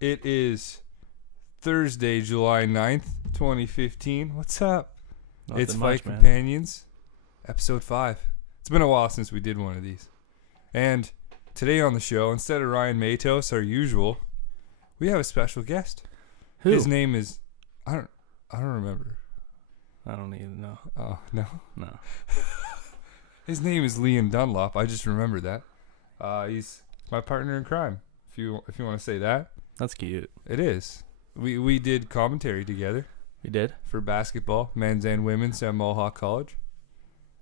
It is Thursday, July 9th, 2015. What's up? Nothing It's much, Fight man. Companions, episode 5. It's been a while since we did one of these. And today on the show, instead of Ryan Matos, our usual, we have a special guest. Who? His name is... I don't remember. I don't even know. Oh, no? No. His name is Liam Dunlop. I just remembered that. He's my partner in crime, if you want to say that. That's cute. It is. We did commentary together We did? for basketball, men's and women's at Mohawk College.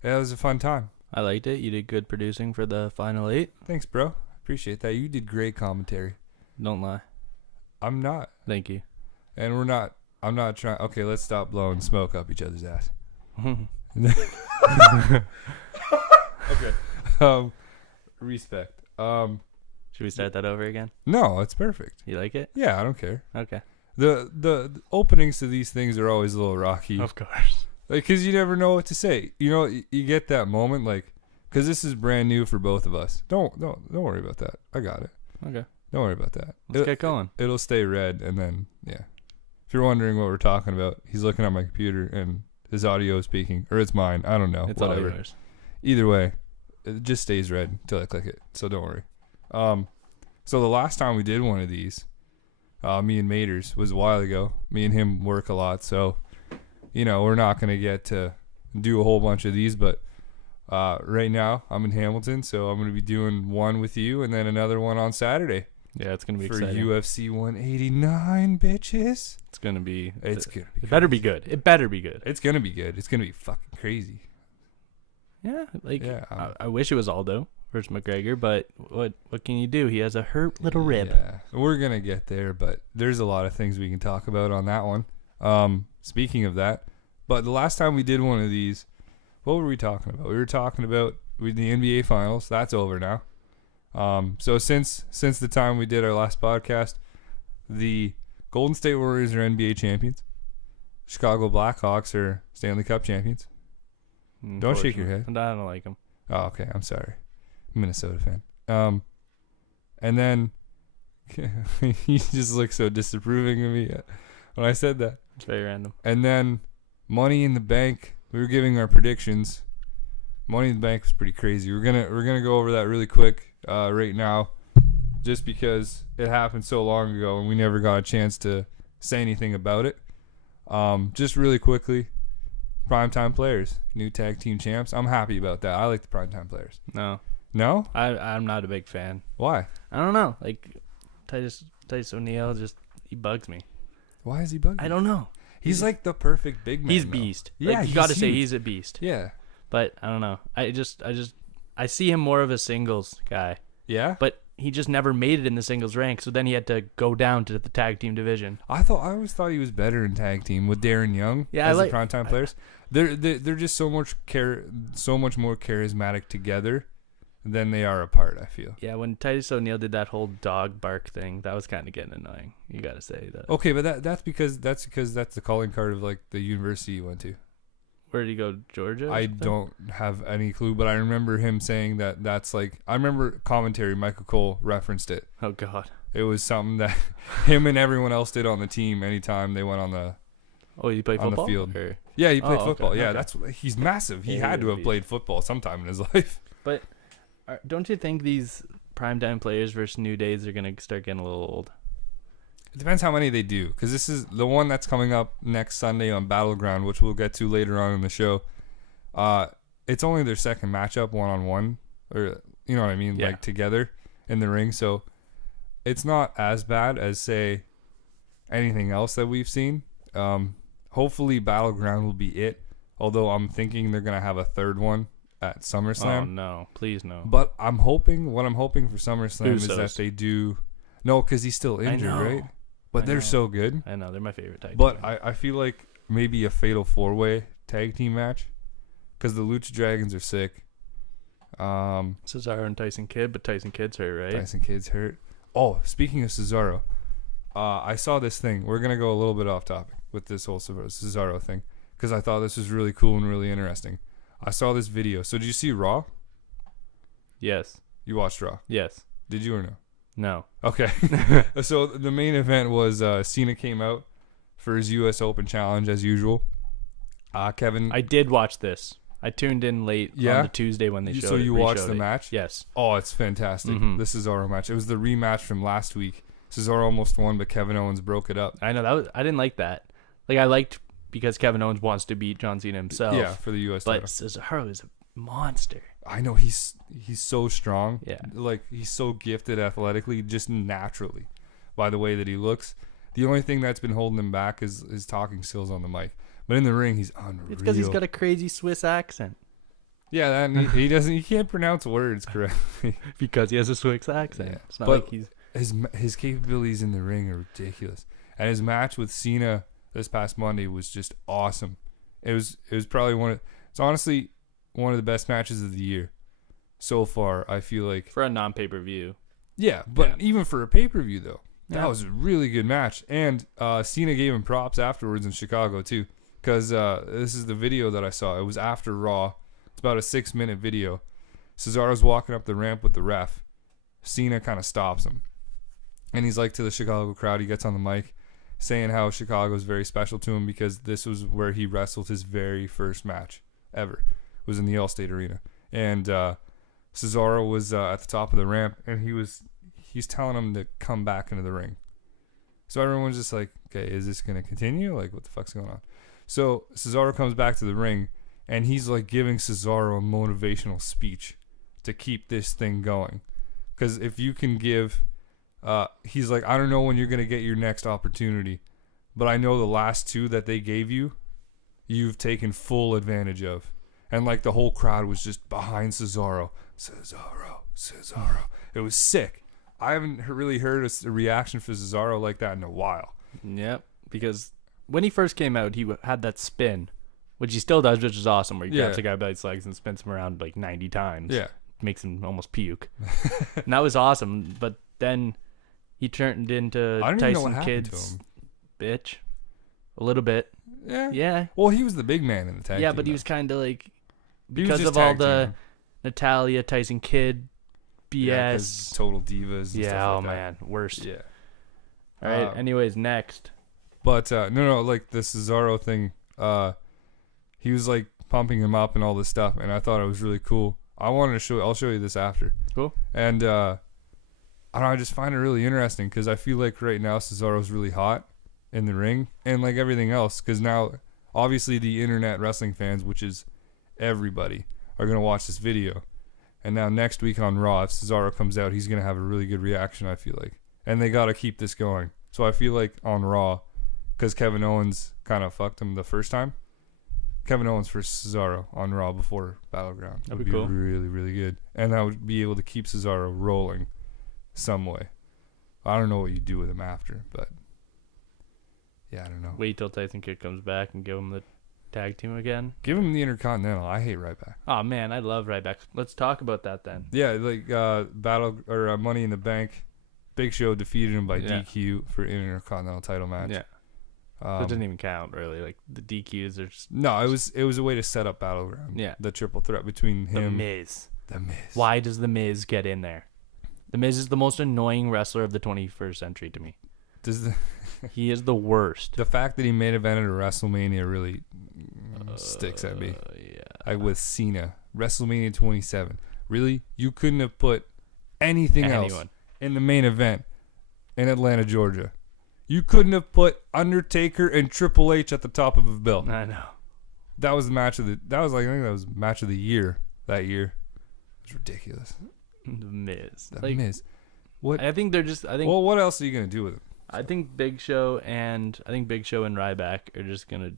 Yeah, it was a fun time. I liked it. You did good producing for the Final 8. Thanks, bro. Appreciate that. You did great commentary. Don't lie. I'm not. Thank you. And I'm not trying. Okay, let's stop blowing smoke up each other's ass. Okay. Respect. Should we start that over again? No, it's perfect. You like it? Yeah, I don't care. Okay. The openings to these things are always a little rocky. Of course. Like, cause you never know what to say. You know, you get that moment, like, cause this is brand new for both of us. Don't worry about that. I got it. Okay. Don't worry about that. Let's get going. It'll stay red, and then yeah. If you're wondering what we're talking about, he's looking at my computer and his audio is speaking, or it's mine. I don't know. It's Whatever. all yours. Either way, it just stays red until I click it. So don't worry. So the last time we did one of these, me and Maters, was a while ago. Me and him work a lot, so you know we're not gonna get to do a whole bunch of these. But right now I'm in Hamilton, so I'm gonna be doing one with you and then another one on Saturday. Yeah, it's going to be For exciting. UFC 189, bitches. It's going to be... It's gonna be. It better be good. It better be good. It's gonna be good. It's gonna be fucking crazy. Yeah. Like, Yeah. I wish it was Aldo versus McGregor, but what can you do? He has a hurt little rib. Yeah, we're gonna get there, but there's a lot of things we can talk about on that one. Speaking of that, but the last time we did one of these, what were we talking about? We were talking about the NBA Finals. That's over now. So since the time we did our last podcast, the Golden State Warriors are NBA champions. Chicago Blackhawks are Stanley Cup champions. Don't shake your head. I don't like him. Oh, okay. I'm sorry. I'm a Minnesota fan. And then you just look so disapproving of me when I said that. It's very random. And then Money in the Bank. We were giving our predictions. Money in the Bank was pretty crazy. We're gonna go over that really quick right now, just because it happened so long ago and we never got a chance to say anything about it. Just really quickly, primetime players, new tag team champs. I'm happy about that. I like the primetime players. No. No? I'm not a big fan. Why? I don't know. Like, Titus O'Neil he bugs me. Why is he bugging? I don't know. He's like the perfect big man. He's though. beast. Yeah, like, you got to he's say huge. he's a beast. Yeah. But I don't know. I see him more of a singles guy. Yeah? But he just never made it in the singles rank, so then he had to go down to the tag team division. I always thought he was better in tag team with Darren Young Yeah, as the primetime players. They're just so much more charismatic together than they are apart, I feel. Yeah, when Titus O'Neil did that whole dog bark thing, that was kind of getting annoying. You got to say that. Okay, but that's because that's the calling card of like the university you went to. Where did he go, Georgia? I don't have any clue, but I remember him saying that's like, I remember commentary, Michael Cole referenced it. Oh, God. It was something that him and everyone else did on the team anytime they went on the He played on the football? field. Or? Yeah, he played Oh, football. okay, Yeah, okay. he's massive. He Yeah, had to he have is. played football sometime in his life. But don't you think these primetime players versus New Days are going to start getting a little old? It depends how many they do, because this is the one that's coming up next Sunday on Battleground, which we'll get to later on in the show. It's only their second matchup one-on-one, or you know what I mean, Yeah. like together in the ring. So it's not as bad as, say, anything else that we've seen. Hopefully Battleground will be it, although I'm thinking they're going to have a third one at SummerSlam. Oh, no. Please, no. But what I'm hoping for SummerSlam is that Usos. they do... No, because he's still injured, know. right? But I they're know. so good. I know. They're my favorite tag But team. I feel like maybe a fatal four-way tag team match, because the Lucha Dragons are sick. Cesaro and Tyson Kidd, but Tyson Kidd's hurt, right? Tyson Kidd's hurt. Oh, speaking of Cesaro, I saw this thing. We're going to go a little bit off topic with this whole Cesaro thing, because I thought this was really cool and really interesting. I saw this video. So did you see Raw? Yes. You watched Raw. Yes. Did you or no? No. Okay. So the main event was Cena came out for his U.S. Open challenge as usual. Kevin. I did watch this. I tuned in late on the Tuesday when they showed it. So you watched the it. match? Yes. Oh, it's fantastic. Mhm. The Cesaro match. It was the rematch from last week. Cesaro almost won, but Kevin Owens broke it up. I know I didn't like that. Like I liked because Kevin Owens wants to beat John Cena himself. Yeah, for the U.S. But title. Cesaro is a monster. I know he's so strong. Yeah. Like he's so gifted athletically, just naturally, by the way that he looks. The only thing that's been holding him back is his talking skills on the mic. But in the ring, he's unreal. It's because he's got a crazy Swiss accent. Yeah, and he doesn't. He can't pronounce words correctly Because he has a Swiss accent. Yeah. It's not But like he's. his capabilities in the ring are ridiculous. And his match with Cena this past Monday was just awesome. It was probably it's honestly one of the best matches of the year so far. I feel like For a non-pay-per-view. yeah, but even for a pay-per-view though, Yeah. that was a really good match. And Cena gave him props afterwards in Chicago too, because this is the video that I saw. It was after Raw. It's about a 6-minute video. Cesaro's walking up the ramp with the ref. Cena kind of stops him. And he's like to the Chicago crowd, he gets on the mic saying how Chicago is very special to him because this was where he wrestled his very first match ever. It was in the Allstate Arena. And Cesaro was at the top of the ramp, and he's telling him to come back into the ring. So everyone's just like, okay, is this going to continue? Like, what the fuck's going on? So Cesaro comes back to the ring, and he's like giving Cesaro a motivational speech to keep this thing going. Because if you can give, he's like, I don't know when you're going to get your next opportunity, but I know the last two that they gave you, you've taken full advantage of. And like the whole crowd was just behind Cesaro. Cesaro. It was sick. I haven't really heard a reaction for Cesaro like that in a while. Yep. Because when he first came out, he had that spin, which he still does, which is awesome, where he grabs a guy by his legs and spins him around like 90 times. Yeah. Makes him almost puke. And that was awesome. But then he turned into I don't even know what Tyson happened to Kidd's him. bitch. A little bit. Yeah. Yeah. Well, he was the big man in the tag Yeah, team, but he though. was kind of like, He was because just of all tag the teaming. Natalia, Tyson Kidd Yeah, 'cause BS. total divas. And Yeah, stuff oh like that. man, worst. Yeah. All right. Anyways, next. But no, like the Cesaro thing. He was like pumping him up and all this stuff, and I thought it was really cool. I wanted to show. I'll show you this after. Cool. And I don't know. I just find it really interesting because I feel like right now Cesaro's really hot in the ring and like everything else. Because now, obviously, the internet wrestling fans, which is everybody, are gonna watch this video. And now next week on Raw, if Cesaro comes out, he's gonna have a really good reaction. I feel like, and they gotta keep this going. So I feel like on Raw, because Kevin Owens kind of fucked him the first time. Kevin Owens for Cesaro on Raw before Battleground That'd would be be cool. really, really good, and that would be able to keep Cesaro rolling some way. I don't know what you do with him after, but yeah, I don't know. Wait till Tyson Kidd comes back and give him the tag team again. Give him the Intercontinental. I hate Ryback. Oh man, I love Ryback. Let's talk about that then. Yeah, like Battle or Money in the Bank. Big Show defeated him by Yeah. DQ for an Intercontinental title match. Yeah. Um, It doesn't even count really. Like the DQs are just no, it was a way to set up Battleground. Yeah. The triple threat between the him. Miz. The Miz. Why does the Miz get in there? The Miz is the most annoying wrestler of the 21st century to me. Does the He is the worst. the fact that he main evented a WrestleMania really sticks at me? Yeah. Like with Cena, WrestleMania 27. Really, you couldn't have put anything else Anyone. in the main event in Atlanta, Georgia. You couldn't have put Undertaker and Triple H at the top of a bill. I know. That was the match of the. That was like I think that was match of the year that year. It was ridiculous. The Miz. The Like, Miz. What? I think they're just. I think. Well, what else are you gonna do with him? I think Big Show and Ryback are just gonna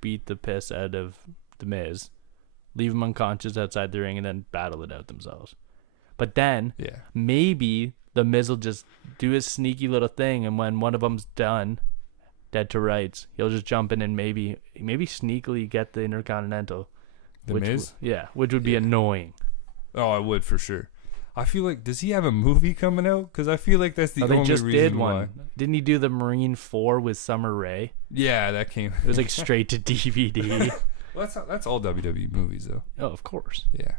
beat the piss out of the Miz, leave him unconscious outside the ring, and then battle it out themselves. But then Yeah. maybe the Miz will just do his sneaky little thing, and when one of them's done, dead to rights, he'll just jump in and maybe sneakily get the Intercontinental. The which Miz. which would be Yeah. annoying. Oh, I would for sure. I feel like does he have a movie coming out? Because I feel like that's the They only just reason did why. one. Didn't he do the Marine 4 with Summer Rae? Yeah, that came. It was like straight to DVD. Well, that's all WWE movies though. Oh, of course. Yeah.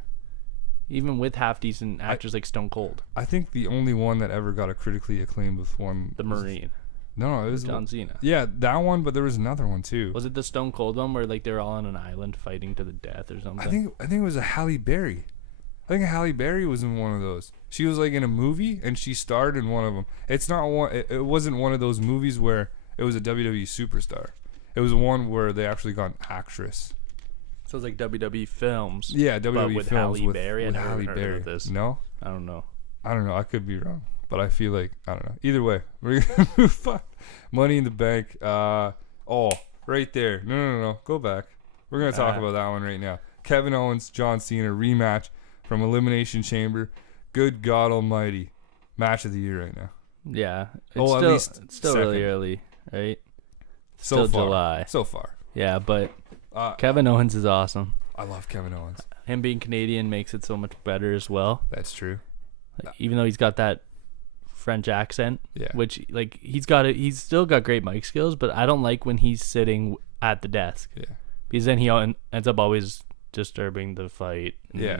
even with half decent actors like Stone Cold. I think the only one that ever got a critically acclaimed with one. The Marine. No, it was John Cena. Yeah, that one, but there was another one too. Was it the Stone Cold one where like they were all on an island fighting to the death or something? I think it was a Halle Berry. I think Halle Berry was in one of those. She was like in a movie and she starred in one of them. It's not one. It wasn't one of those movies where it was a WWE superstar. It was one where they actually got an actress. So it's like WWE films. Yeah, WWE but with films Halle Berry. with I never Halle heard Berry. of this. No, I don't know. I could be wrong, but I feel like I don't know. Either way, we're gonna move on. Money in the Bank. Right there. No. Go back. We're gonna talk about that one right now. Kevin Owens, John Cena rematch from Elimination Chamber. Good God Almighty, match of the year right now. Yeah. It's It's still really early, right? So Still far. July. So far. Yeah, but Kevin Owens is awesome. I love Kevin Owens. Him being Canadian makes it so much better as well. That's true. Like, even though he's got that French accent, Yeah. which like he's still got great mic skills, but I don't like when he's sitting at the desk. Yeah. Because then he ends up always disturbing the fight. Yeah.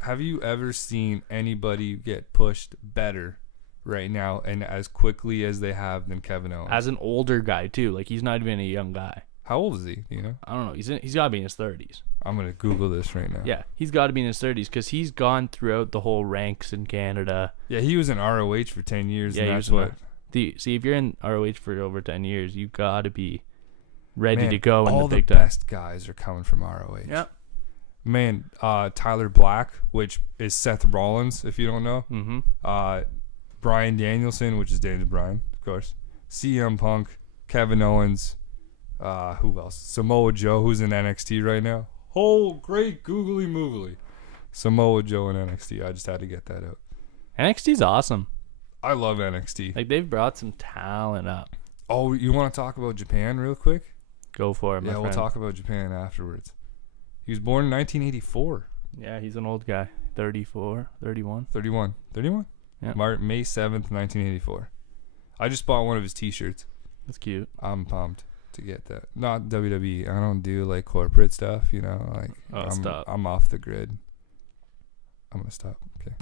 Have you ever seen anybody get pushed better right now and as quickly as they have than Kevin Owens? As an older guy too, like he's not even a young guy. How old is he? Do you know? I don't know. He's got to be in his 30s. I'm gonna Google this right now. Yeah, he's got to be in his 30s because he's gone throughout the whole ranks in Canada. Yeah, he was in ROH for 10 years. Yeah, and he that's was what. see, if you're in ROH for over 10 years, you got to be ready Man, to go in all the big the time. best guys are coming from ROH. Yeah. Man, Tyler Black, which is Seth Rollins, if you don't know. Mm-hmm. Bryan Danielson, which is Daniel Bryan, of course. CM Punk, Kevin Owens. Who else? Samoa Joe, who's in NXT right now. Oh, great googly moogly. Samoa Joe in NXT. I just had to get that out. NXT's awesome. I love NXT. Like they've brought some talent up. Oh, you want to talk about Japan real quick? Go for it, my Yeah, friend. we'll talk about Japan afterwards. He was born in 1984. Yeah, he's an old guy. 34, 31. 31. 31? Yeah. May 7th, 1984. I just bought one of his t-shirts. That's cute. I'm pumped to get that. Not WWE. I don't do like corporate stuff, you know. Like Stop. I'm off the grid. I'm gonna stop. Okay.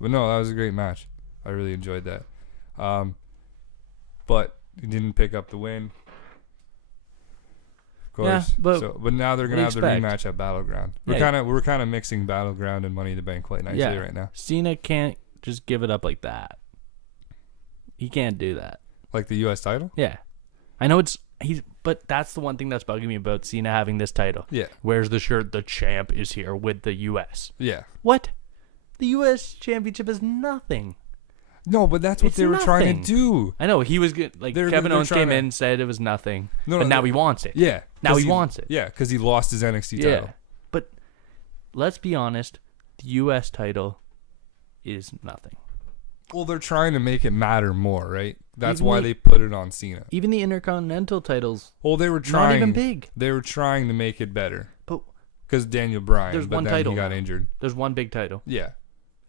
But no, that was a great match. I really enjoyed that. But he didn't pick up the win. Of course. Yeah, but now they're gonna have the expect? rematch at Battleground. Yeah. We're kind of mixing Battleground and Money in the Bank quite nicely right now. Cena can't just give it up like that. He can't do that. Like the U.S. title. Yeah. I know but that's the one thing that's bugging me about Cena having this title. Yeah. Where's the shirt? The champ is here with the U.S. Yeah. What? The U.S. championship is nothing. No, but that's what It's they were trying nothing. to do. I know he was good. Like Kevin Owens came in, said it was nothing, but now he wants it. Yeah. Now he wants it. Yeah, because he lost his NXT title. Yeah, but let's be honest, the U.S. title is nothing. Well, they're trying to make it matter more, right? That's Even why the- they put it on Cena. Even the Intercontinental titles, Well, they were trying. not even big. They were trying to make it better But because Daniel Bryan. There's but one then title he got now. injured. There's one big title, Yeah.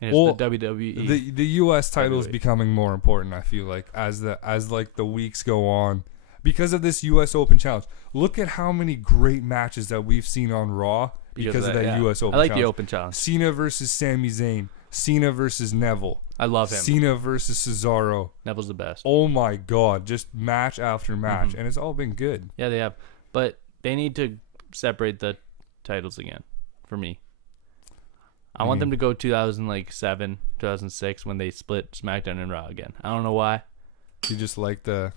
and it's Well, the WWE. The U.S. title is Heavyweight. becoming more important. I feel like as the weeks go on, because of this U.S. Open Challenge. Look at how many great matches that we've seen on Raw because of that yeah. U.S. Open. I like Challenge. the Open Challenge. Cena versus Sami Zayn. Cena versus Neville. I love him. Cena versus Cesaro. Neville's the best. Oh my God! Just match after match, Mm-hmm. and it's all been good. Yeah, they have, but they need to separate the titles again. For me, I want them to go 2007, 2006 when they split SmackDown and Raw again. I don't know why. You just like the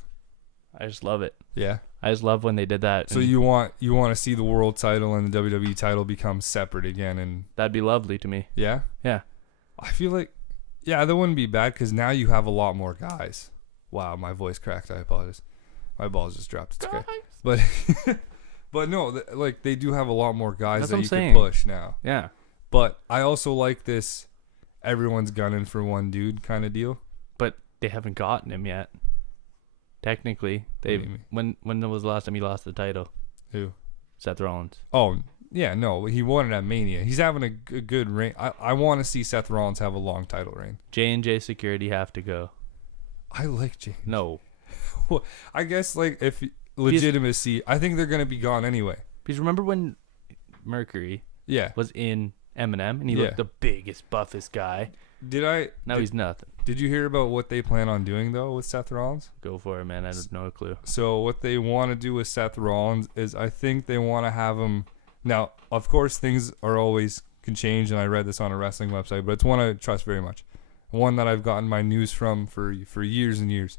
I just love it. yeah. I just love when they did that. So and you want to see the world title and the WWE title become separate again, and that'd be lovely to me. yeah. Yeah. I feel like yeah, that wouldn't be bad because now you have a lot more guys. Wow, my voice cracked. I apologize. My balls just dropped. It's okay. But but no, like they do have a lot more guys That's that what you I'm can saying. push now. Yeah. But I also like this everyone's gunning for one dude kind of deal. But they haven't gotten him yet. Technically, do you when was the last time he lost the title? Who? Seth Rollins. Oh, yeah, no, he won it at Mania. He's having a good reign. I want to see Seth Rollins have a long title reign. J&J Security have to go. I like James. No. Well, I guess like if legitimacy, I think they're gonna be gone anyway. Because remember when Mercury Yeah, was in Eminem, and he Yeah. looked the biggest, buffest guy. Now he's nothing. Did you hear about what they plan on doing though with Seth Rollins? Go for it, man. I have no clue. So what they want to do with Seth Rollins is I think they want to have him. Now, of course, things are always can change, and I read this on a wrestling website, but it's one I trust very much. One that I've gotten my news from for years and years.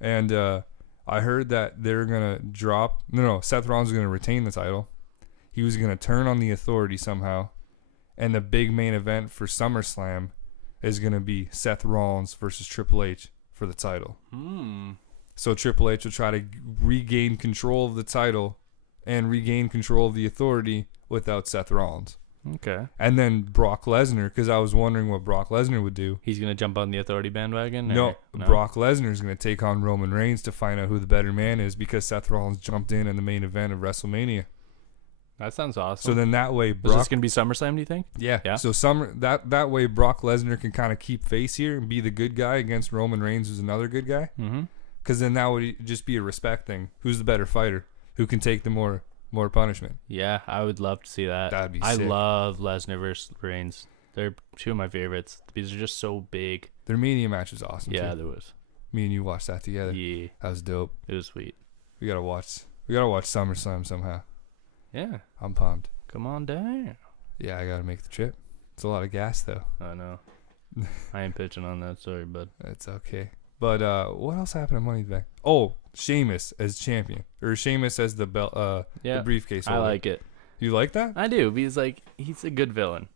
And I heard that they're going to drop. No, Seth Rollins is going to retain the title. He was going to turn on the Authority somehow. And the big main event for SummerSlam is going to be Seth Rollins versus Triple H for the title. So Triple H will try to regain control of the title and regain control of the Authority without Seth Rollins. Okay. And then Brock Lesnar, because I was wondering what Brock Lesnar would do. He's going to jump on the Authority bandwagon? No, Brock Lesnar is going to take on Roman Reigns to find out who the better man is because Seth Rollins jumped in the main event of WrestleMania. That sounds awesome. So then that way, Is this going to be SummerSlam, do you think? Yeah. So that way, Brock Lesnar can kind of keep face here and be the good guy against Roman Reigns, who's another good guy. Mm-hmm. Because then that would just be a respect thing. Who's the better fighter? Who can take the more punishment? Yeah, I would love to see that. That'd be I sick. love Lesnar versus Reigns. They're two of my favorites because they're just so big. Their Mania match was awesome. Yeah, too. there was. Me and you watched that together. Yeah, That was dope. it was sweet. We gotta watch SummerSlam somehow. Yeah, I'm pumped. come on down. Yeah, I gotta make the trip. It's a lot of gas though. I know. I ain't pitching on that. Sorry, bud. It's okay. But what else happened at Money in the Bank? Oh, Sheamus as champion, or Sheamus as the belt, the briefcase holder. I like it. You like that? I do. He's a good villain.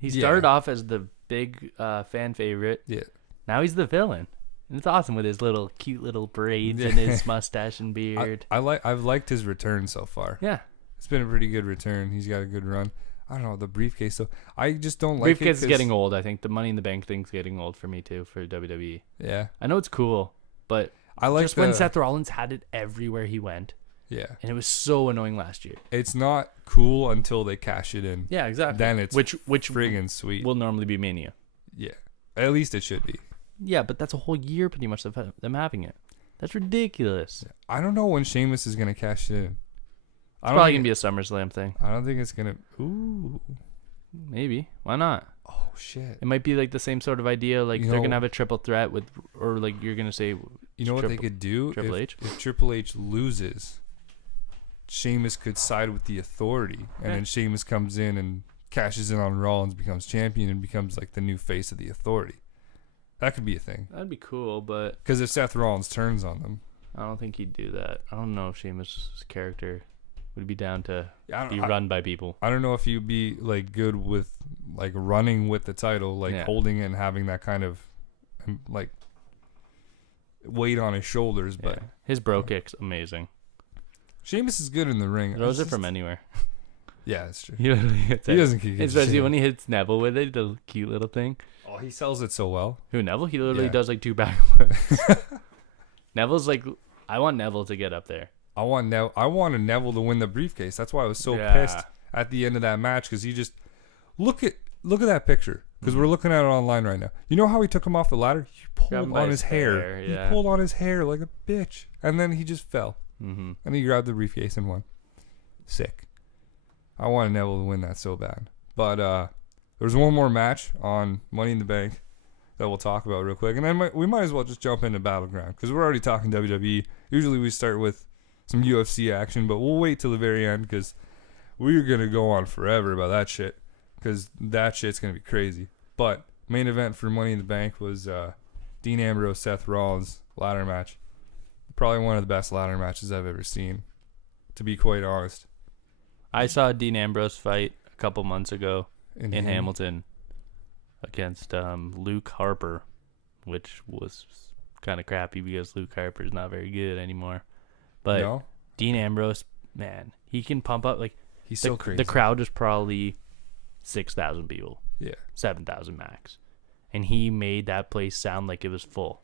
He started off as the big fan favorite. Yeah. Now he's the villain. And it's awesome with his little cute little braids and his mustache and beard. I've liked his return so far. Yeah. It's been a pretty good return. He's got a good run. I don't know, the briefcase though. I just don't like Briefcase it. is getting old. I think the Money in the Bank thing's getting old for me too for WWE. Yeah. I know it's cool, but I like just when Seth Rollins had it everywhere he went. Yeah. And it was so annoying last year. It's not cool until they cash it in. Yeah, exactly. Then it's which friggin' sweet. will normally be Mania. Yeah. At least it should be. Yeah, but that's a whole year pretty much of them having it. That's ridiculous. I don't know when Sheamus is gonna cash it in. It's probably gonna be a SummerSlam thing. I don't think it's gonna. Ooh. Maybe. Why not? Oh shit. It might be like the same sort of idea. Like they're gonna have a triple threat with, or like you're gonna say. You know what they could do? Triple H. If Triple H loses, Sheamus could side with the Authority, and then Sheamus comes in and cashes in on Rollins, becomes champion, and becomes like the new face of the Authority. That could be a thing. That'd be cool, but Because if Seth Rollins turns on them, I don't think he'd do that. I don't know if Sheamus' character would be down to I be run by people. don't know if you'd be like good with like running with the title, like holding it and having that kind of like weight on his shoulders. But his bro kick's amazing. Sheamus is good in the ring. Throws it from anywhere. Yeah, that's true. He literally hits He it. doesn't kick it. Especially when he hits Neville with it, the cute little thing. Oh, he sells it so well. Who, Neville? He literally Yeah. does like 2 backflips. Neville's like, I want Neville to get up there. I wanted Neville to win the briefcase. That's why I was so Yeah. pissed at the end of that match, because he just look at that picture, because we're looking at it online right now. You know how he took him off the ladder? He pulled on his hair. Yeah. He pulled on his hair like a bitch, and then he just fell. Mm-hmm. And he grabbed the briefcase and won. Sick. I wanted Neville to win that so bad. But there's one more match on Money in the Bank that we'll talk about real quick, and then we might as well just jump into Battleground, because we're already talking WWE. Usually we start with some UFC action, but we'll wait till the very end, because we're going to go on forever about that shit, because that shit's going to be crazy. But main event for Money in the Bank was Dean Ambrose, Seth Rollins ladder match. Probably one of the best ladder matches I've ever seen, to be quite honest. I saw Dean Ambrose fight a couple months ago in Ham- Hamilton against Luke Harper, which was kind of crappy because Luke Harper's not very good anymore. But No? Dean Ambrose, man, he can pump up. Like He's the, so crazy. the crowd is probably 6,000 people, Yeah. 7,000 max, and he made that place sound like it was full.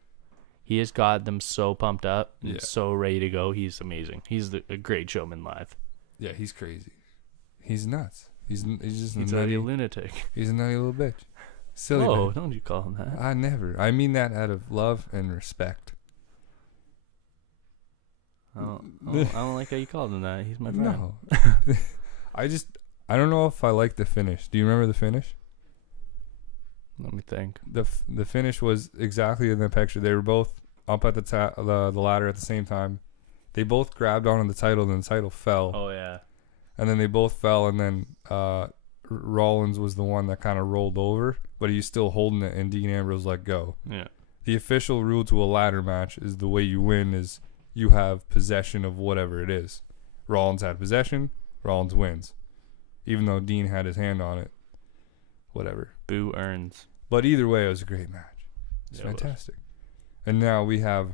He has got them so pumped up and so ready to go. He's amazing. He's a great showman live. Yeah, he's crazy. He's nuts. He's just He's a nutty a lunatic. He's a nutty little bitch. Silly. Oh, man. don't you call him that? I never. I mean that out of love and respect. I don't like how you called him that. He's my friend. No. I don't know if I like the finish. Do you remember the finish? Let me think. The finish was exactly in the picture. They were both up at the ladder at the same time. They both grabbed onto the title, and the title fell. Oh yeah. And then they both fell, and then Rollins was the one that kind of rolled over, but he's still holding it, and Dean Ambrose let go. Yeah. The official rule to a ladder match is the way you win is you have possession of whatever it is. Rollins had possession, Rollins wins. Even though Dean had his hand on it. Whatever. Boo earns. But either way, it was a great match. It's Yeah, it was. fantastic. And now we have,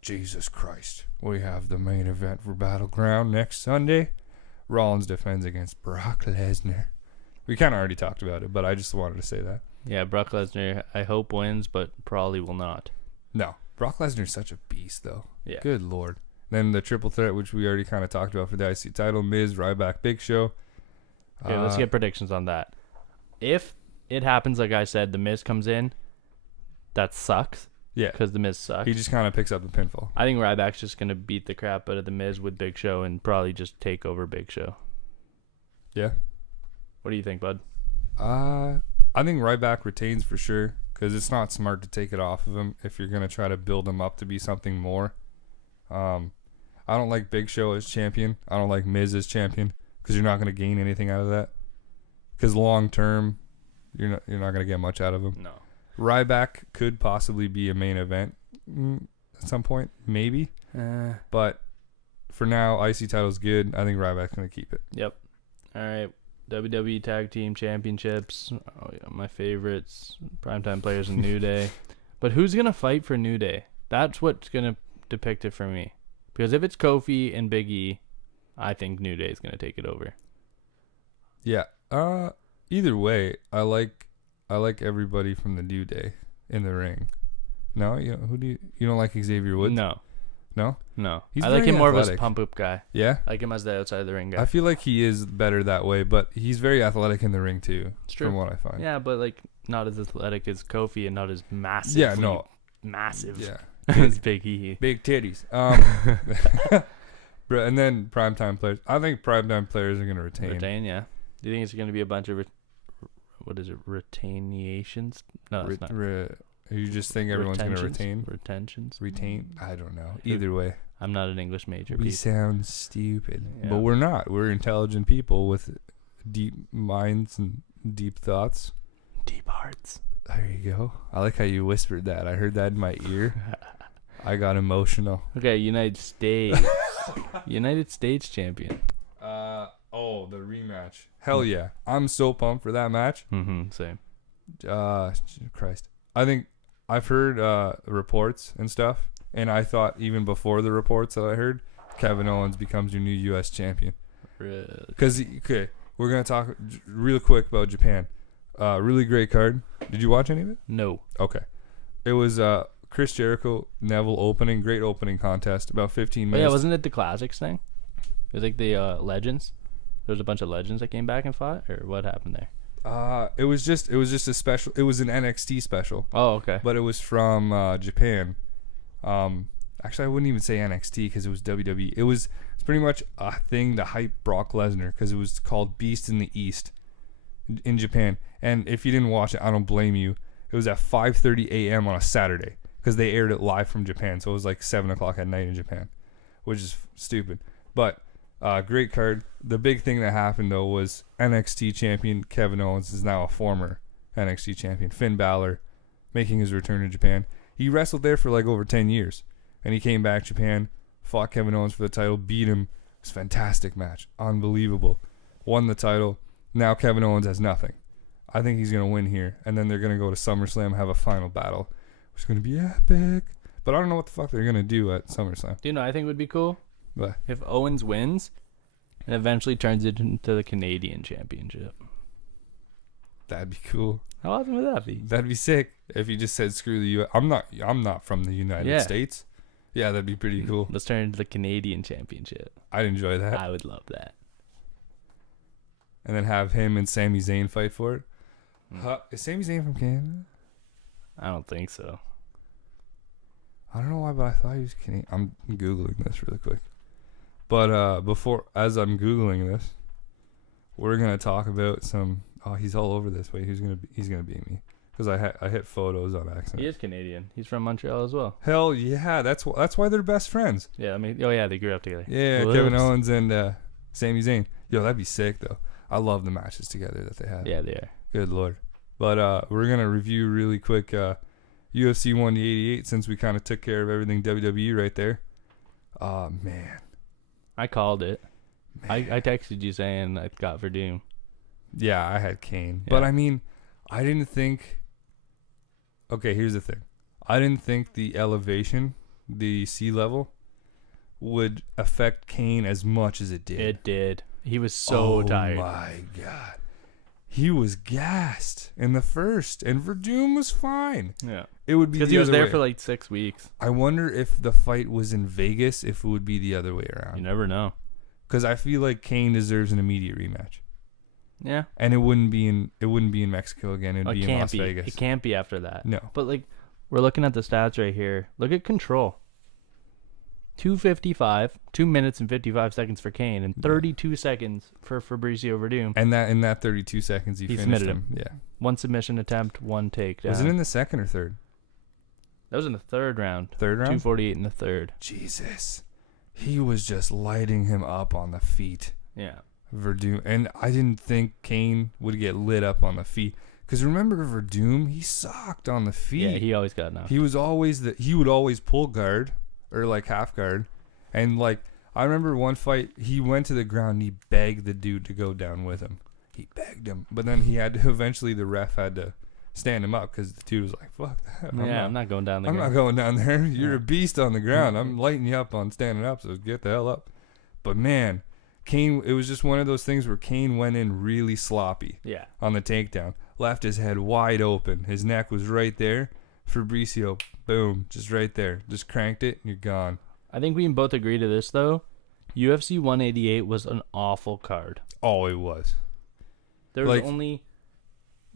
Jesus Christ, we have the main event for Battleground next Sunday. Rollins defends against Brock Lesnar. We kind of already talked about it, but I just wanted to say that. Yeah, Brock Lesnar, I hope wins, but probably will not. No, Brock Lesnar's such a beast, though. Yeah. Good Lord. Then the triple threat, which we already kind of talked about for the IC title, Miz, Ryback, Big Show. Okay, let's get predictions on that. If it happens, like I said, the Miz comes in, that sucks. Yeah. Because the Miz sucks. He just kind of picks up the pinfall. I think Ryback's just going to beat the crap out of the Miz with Big Show and probably just take over Big Show. Yeah. What do you think, bud? I think Ryback retains for sure because it's not smart to take it off of him if you're going to try to build him up to be something more. I don't like Big Show as champion. I don't like Miz as champion because you're not going to gain anything out of that. Because long term, you're not going to get much out of him. No. Ryback could possibly be a main event at some point, maybe. But for now, IC title's good. I think Ryback's going to keep it. Yep. All right. WWE Tag Team Championships. Oh, yeah, my favorites. Primetime players in New Day. But who's going to fight for New Day? That's what's going to depict it for me. Because if it's Kofi and Big E, I think New Day is going to take it over. Yeah. Either way, I like everybody from the New Day in the ring. No, you don't like Xavier Woods? No? He's I like very him more athletic. of as pump up guy. Yeah. I like him as the outside of the ring guy. I feel like he is better that way, but he's very athletic in the ring too. It's true. From what I find. Yeah, but like not as athletic as Kofi and not as massive. Yeah, no. Massive. Yeah. as Big E. Big titties. And then primetime players. I think primetime players are going to retain. Yeah. Do you think it's going to be a bunch of retaniations? No, it's not. You just think everyone's going to retain? Retentions? Retain? I don't know. Either way. I'm not an English major. We sound stupid. Yeah. But we're not. We're intelligent people with deep minds and deep thoughts. Deep hearts. There you go. I like how you whispered that. I heard that in my ear. I got emotional. Okay, United States. United States champion. The rematch. Hell yeah. I'm so pumped for that match. Mm-hmm, same. Christ. I think I've heard reports and stuff, and I thought even before the reports that I heard, Kevin Owens becomes your new U.S. champion. Really? Because, okay, we're going to talk real quick about Japan. Really great card. Did you watch any of it? No. Okay. It was Chris Jericho, Neville opening. Great opening contest. About 15 minutes. Oh, yeah, wasn't it the Classics thing? It was like the Legends. There was a bunch of legends that came back and fought, or what happened there? It was just a special. It was an NXT special. Oh, okay. But it was from Japan. Actually, I wouldn't even say NXT because it was WWE. It's pretty much a thing to hype Brock Lesnar because it was called Beast in the East in Japan. And if you didn't watch it, I don't blame you. It was at 5:30 a.m. on a Saturday because they aired it live from Japan. So it was like 7 o'clock at night in Japan, which is stupid. But great card. The big thing that happened, though, was NXT champion Kevin Owens is now a former NXT champion. Finn Balor making his return to Japan. He wrestled there for like over 10 years. And he came back to Japan, fought Kevin Owens for the title, beat him. It was a fantastic match. Unbelievable. Won the title. Now Kevin Owens has nothing. I think he's going to win here. And then they're going to go to SummerSlam, have a final battle, which is going to be epic. But I don't know what the fuck they're going to do at SummerSlam. Do you know I think would be cool? But If Owens wins and eventually turns it into the Canadian Championship. that'd be cool. How awesome would that be? That'd be sick if he just said screw the U.S. I'm not from the United States. Yeah, that'd be pretty cool. Let's turn it into the Canadian Championship. I'd enjoy that. I would love that. And then have him and Sami Zayn fight for it. Is Sami Zayn from Canada? I don't think so. I don't know why, but I thought he was Canadian. I'm Googling this really quick. But as I'm Googling this, we're gonna talk about some. Oh, he's all over this. Wait, he's gonna beat me because I hit photos on accident. He is Canadian. He's from Montreal as well. Hell yeah, that's why they're best friends. Yeah, I mean, oh yeah, they grew up together. Yeah, Whoops. Kevin Owens and Sami Zayn. Yo, that'd be sick though. I love the matches together that they have. Yeah, they are. Good lord. But we're gonna review really quick UFC 188 since we kind of took care of everything WWE right there. Oh man. I called it. I texted you saying I got Verdum. Yeah, I had Kane. Yeah. But I mean, I didn't think. Okay, here's the thing. I didn't think the elevation, the sea level, would affect Kane as much as it did. It did. He was so tired. Oh my god. He was gassed in the first, and Verdum was fine. Yeah. It would be because the he was other there way. for like 6 weeks. I wonder if the fight was in Vegas, if it would be the other way You around. never know. Because I feel like Kane deserves an immediate rematch, Yeah. and it wouldn't be in Mexico again. It would be in Las Vegas. It can't be after that. No. But like, we're looking at the stats right here. Look at control. 2:55, 2 minutes and 55 seconds for Kane, and 32 seconds for Fabricio Verdum. And that in that 32 seconds, he finished submitted him. Yeah. 1 submission attempt, 1 takedown. Was it in the second or third? That was in the third round. Third round? 2:48 in the third. Jesus. He was just lighting him up on the feet. Yeah. Verdum. And I didn't think Kane would get lit up on the feet. Because remember Verdum, he sucked on the feet. Yeah, he always got knocked. He was always he would always pull guard or like half guard. And like I remember one fight, he went to the ground and he begged the dude to go down with him. He begged him. But then he had to, eventually the ref had to stand him up because the dude was like, fuck that. I'm not going down there. I'm not going down there. You're Yeah. a beast on the ground. I'm lighting you up on standing up, so get the hell up. But man, Kane, it was just one of those things where Kane went in really sloppy Yeah. on the takedown. Left his head wide open. His neck was right there. Fabricio, boom, just right there. Just cranked it and you're gone. I think we can both agree to this, though. UFC 188 was an awful card. Oh, it was. There was Like- only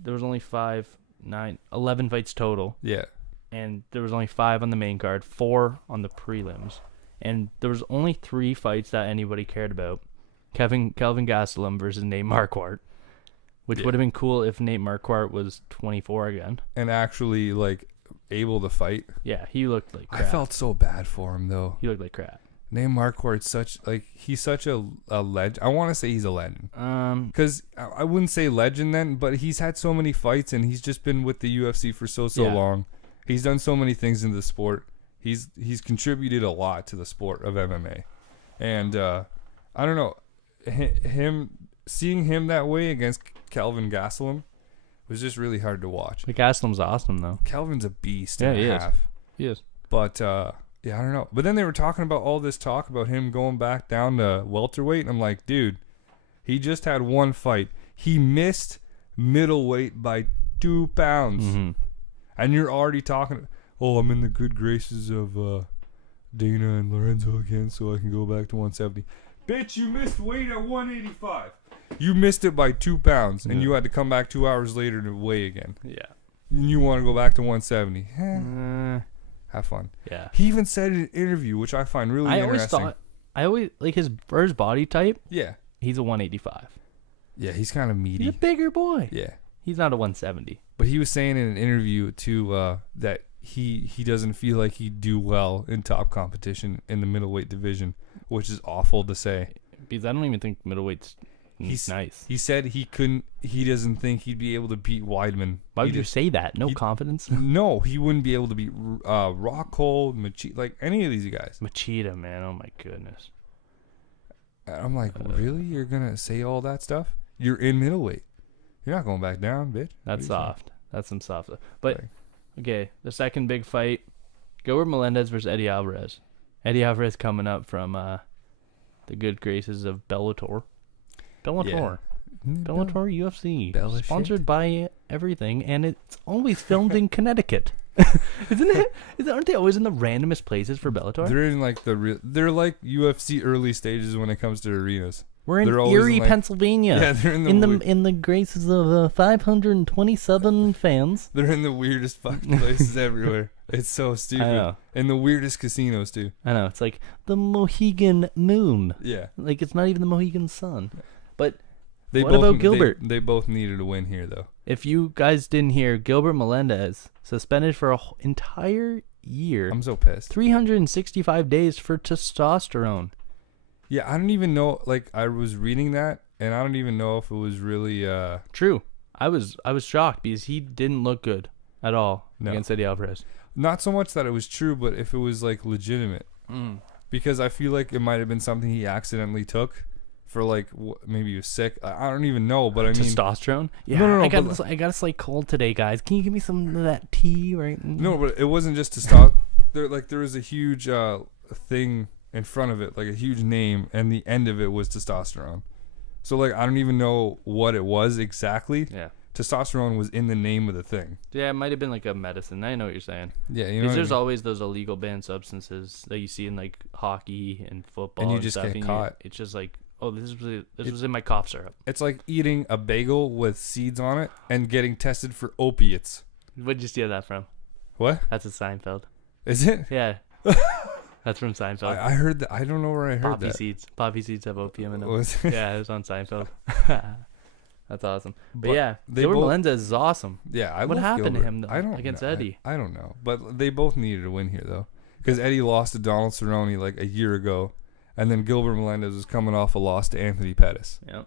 11 fights total. Yeah. And there was only 5 on the main card, 4 on the prelims. And there was only 3 fights that anybody cared about. Kelvin Gastelum versus Nate Marquardt, which would have been cool if Nate Marquardt was 24 again. And actually, like, able to fight. Yeah, he looked like crap. I felt so bad for him, though. He looked like crap. Nate Marquardt's he's such a legend. I want to say he's a legend. Because I wouldn't say legend then, but he's had so many fights and he's just been with the UFC for so Yeah. long. He's done so many things in the sport. He's contributed a lot to the sport of MMA. And I don't know, seeing him that way against Kelvin Gastelum was just really hard to watch. But Gastelum's awesome, though. Kelvin's a beast Yeah, and he a is. half. He is. But yeah, I don't know. But then they were talking about all this talk about him going back down to welterweight. And I'm like, dude, he just had one fight. He missed middleweight by 2 pounds. Mm-hmm. And you're already talking, oh, I'm in the good graces of Dana and Lorenzo again, so I can go back to 170. Bitch, you missed weight at 185. You missed it by 2 pounds, and you had to come back 2 hours later to weigh again. Yeah. And you want to go back to 170. Have fun. Yeah. He even said in an interview, which I find really interesting. I always like for his body type, Yeah. he's a 185. Yeah, he's kind of meaty. He's a bigger boy. Yeah. He's not a 170. But he was saying in an interview, too, that he doesn't feel like he'd do well in top competition in the middleweight division, which is awful to say. Because I don't even think middleweight's nice. He said he doesn't think he'd be able to beat Weidman. Why would you say that? No confidence? No, he wouldn't be able to beat Rockhold, Machida, like any of these guys. Machida, man. Oh, my goodness. And I'm like, really? You're going to say all that stuff? You're in middleweight. You're not going back down, bitch. That's soft. That's some soft. But, okay, the second big fight, Gilbert Melendez versus Eddie Alvarez. Eddie Alvarez coming up from the good graces of Bellator. Bellator. Bellator UFC. Bella Sponsored shit. by everything, and it's always filmed in Connecticut. Isn't it? Aren't they always in the randomest places for Bellator? They're in like they're like UFC early stages when it comes to arenas. We're in They're always Erie, in, like- Pennsylvania. Yeah, they're in the graces of 527 fans. They're in the weirdest fucking places everywhere. It's so stupid. I know. And the weirdest casinos too. I know. It's like the Mohegan Moon. Yeah. Like, it's not even the Mohegan Sun. But What about Gilbert? They both needed a win here, though. If you guys didn't hear, Gilbert Melendez suspended for an entire year. I'm so pissed. 365 days for testosterone. Yeah, I don't even know. Like, I was reading that, and I don't even know if it was really true. I was shocked because he didn't look good at all against Eddie Alvarez. Not so much that it was true, but if it was like legitimate, because I feel like it might have been something he accidentally took. For like maybe he was sick. I don't even know, but I mean testosterone. Yeah, no, I got a slight cold today, guys. Can you give me some of that tea right now? No, but it wasn't just testosterone. There was a huge thing in front of it, like a huge name, and the end of it was testosterone. So like I don't even know what it was exactly. Yeah, testosterone was in the name of the thing. Yeah, it might have been like a medicine. I know what you're saying. Yeah, you know. Because there's always those illegal banned substances that you see in like hockey and football, and you just stuff, get caught. It's just like, oh, this was in my cough syrup. It's like eating a bagel with seeds on it and getting tested for opiates. Where'd you steal that from? What? That's a Seinfeld. Is it? Yeah. That's from Seinfeld. I heard that. I don't know where I heard Poppy that. seeds. Poppy seeds have opium in them. Was it? Yeah, it was on Seinfeld. That's awesome. But yeah, Gilbert Melendez is awesome. Yeah, what happened Gilbert. to him though, against Eddie? I don't know, but they both needed a win here though, because Eddie lost to Donald Cerrone like a year ago. And then Gilbert Melendez was coming off a loss to Anthony Pettis. Yep.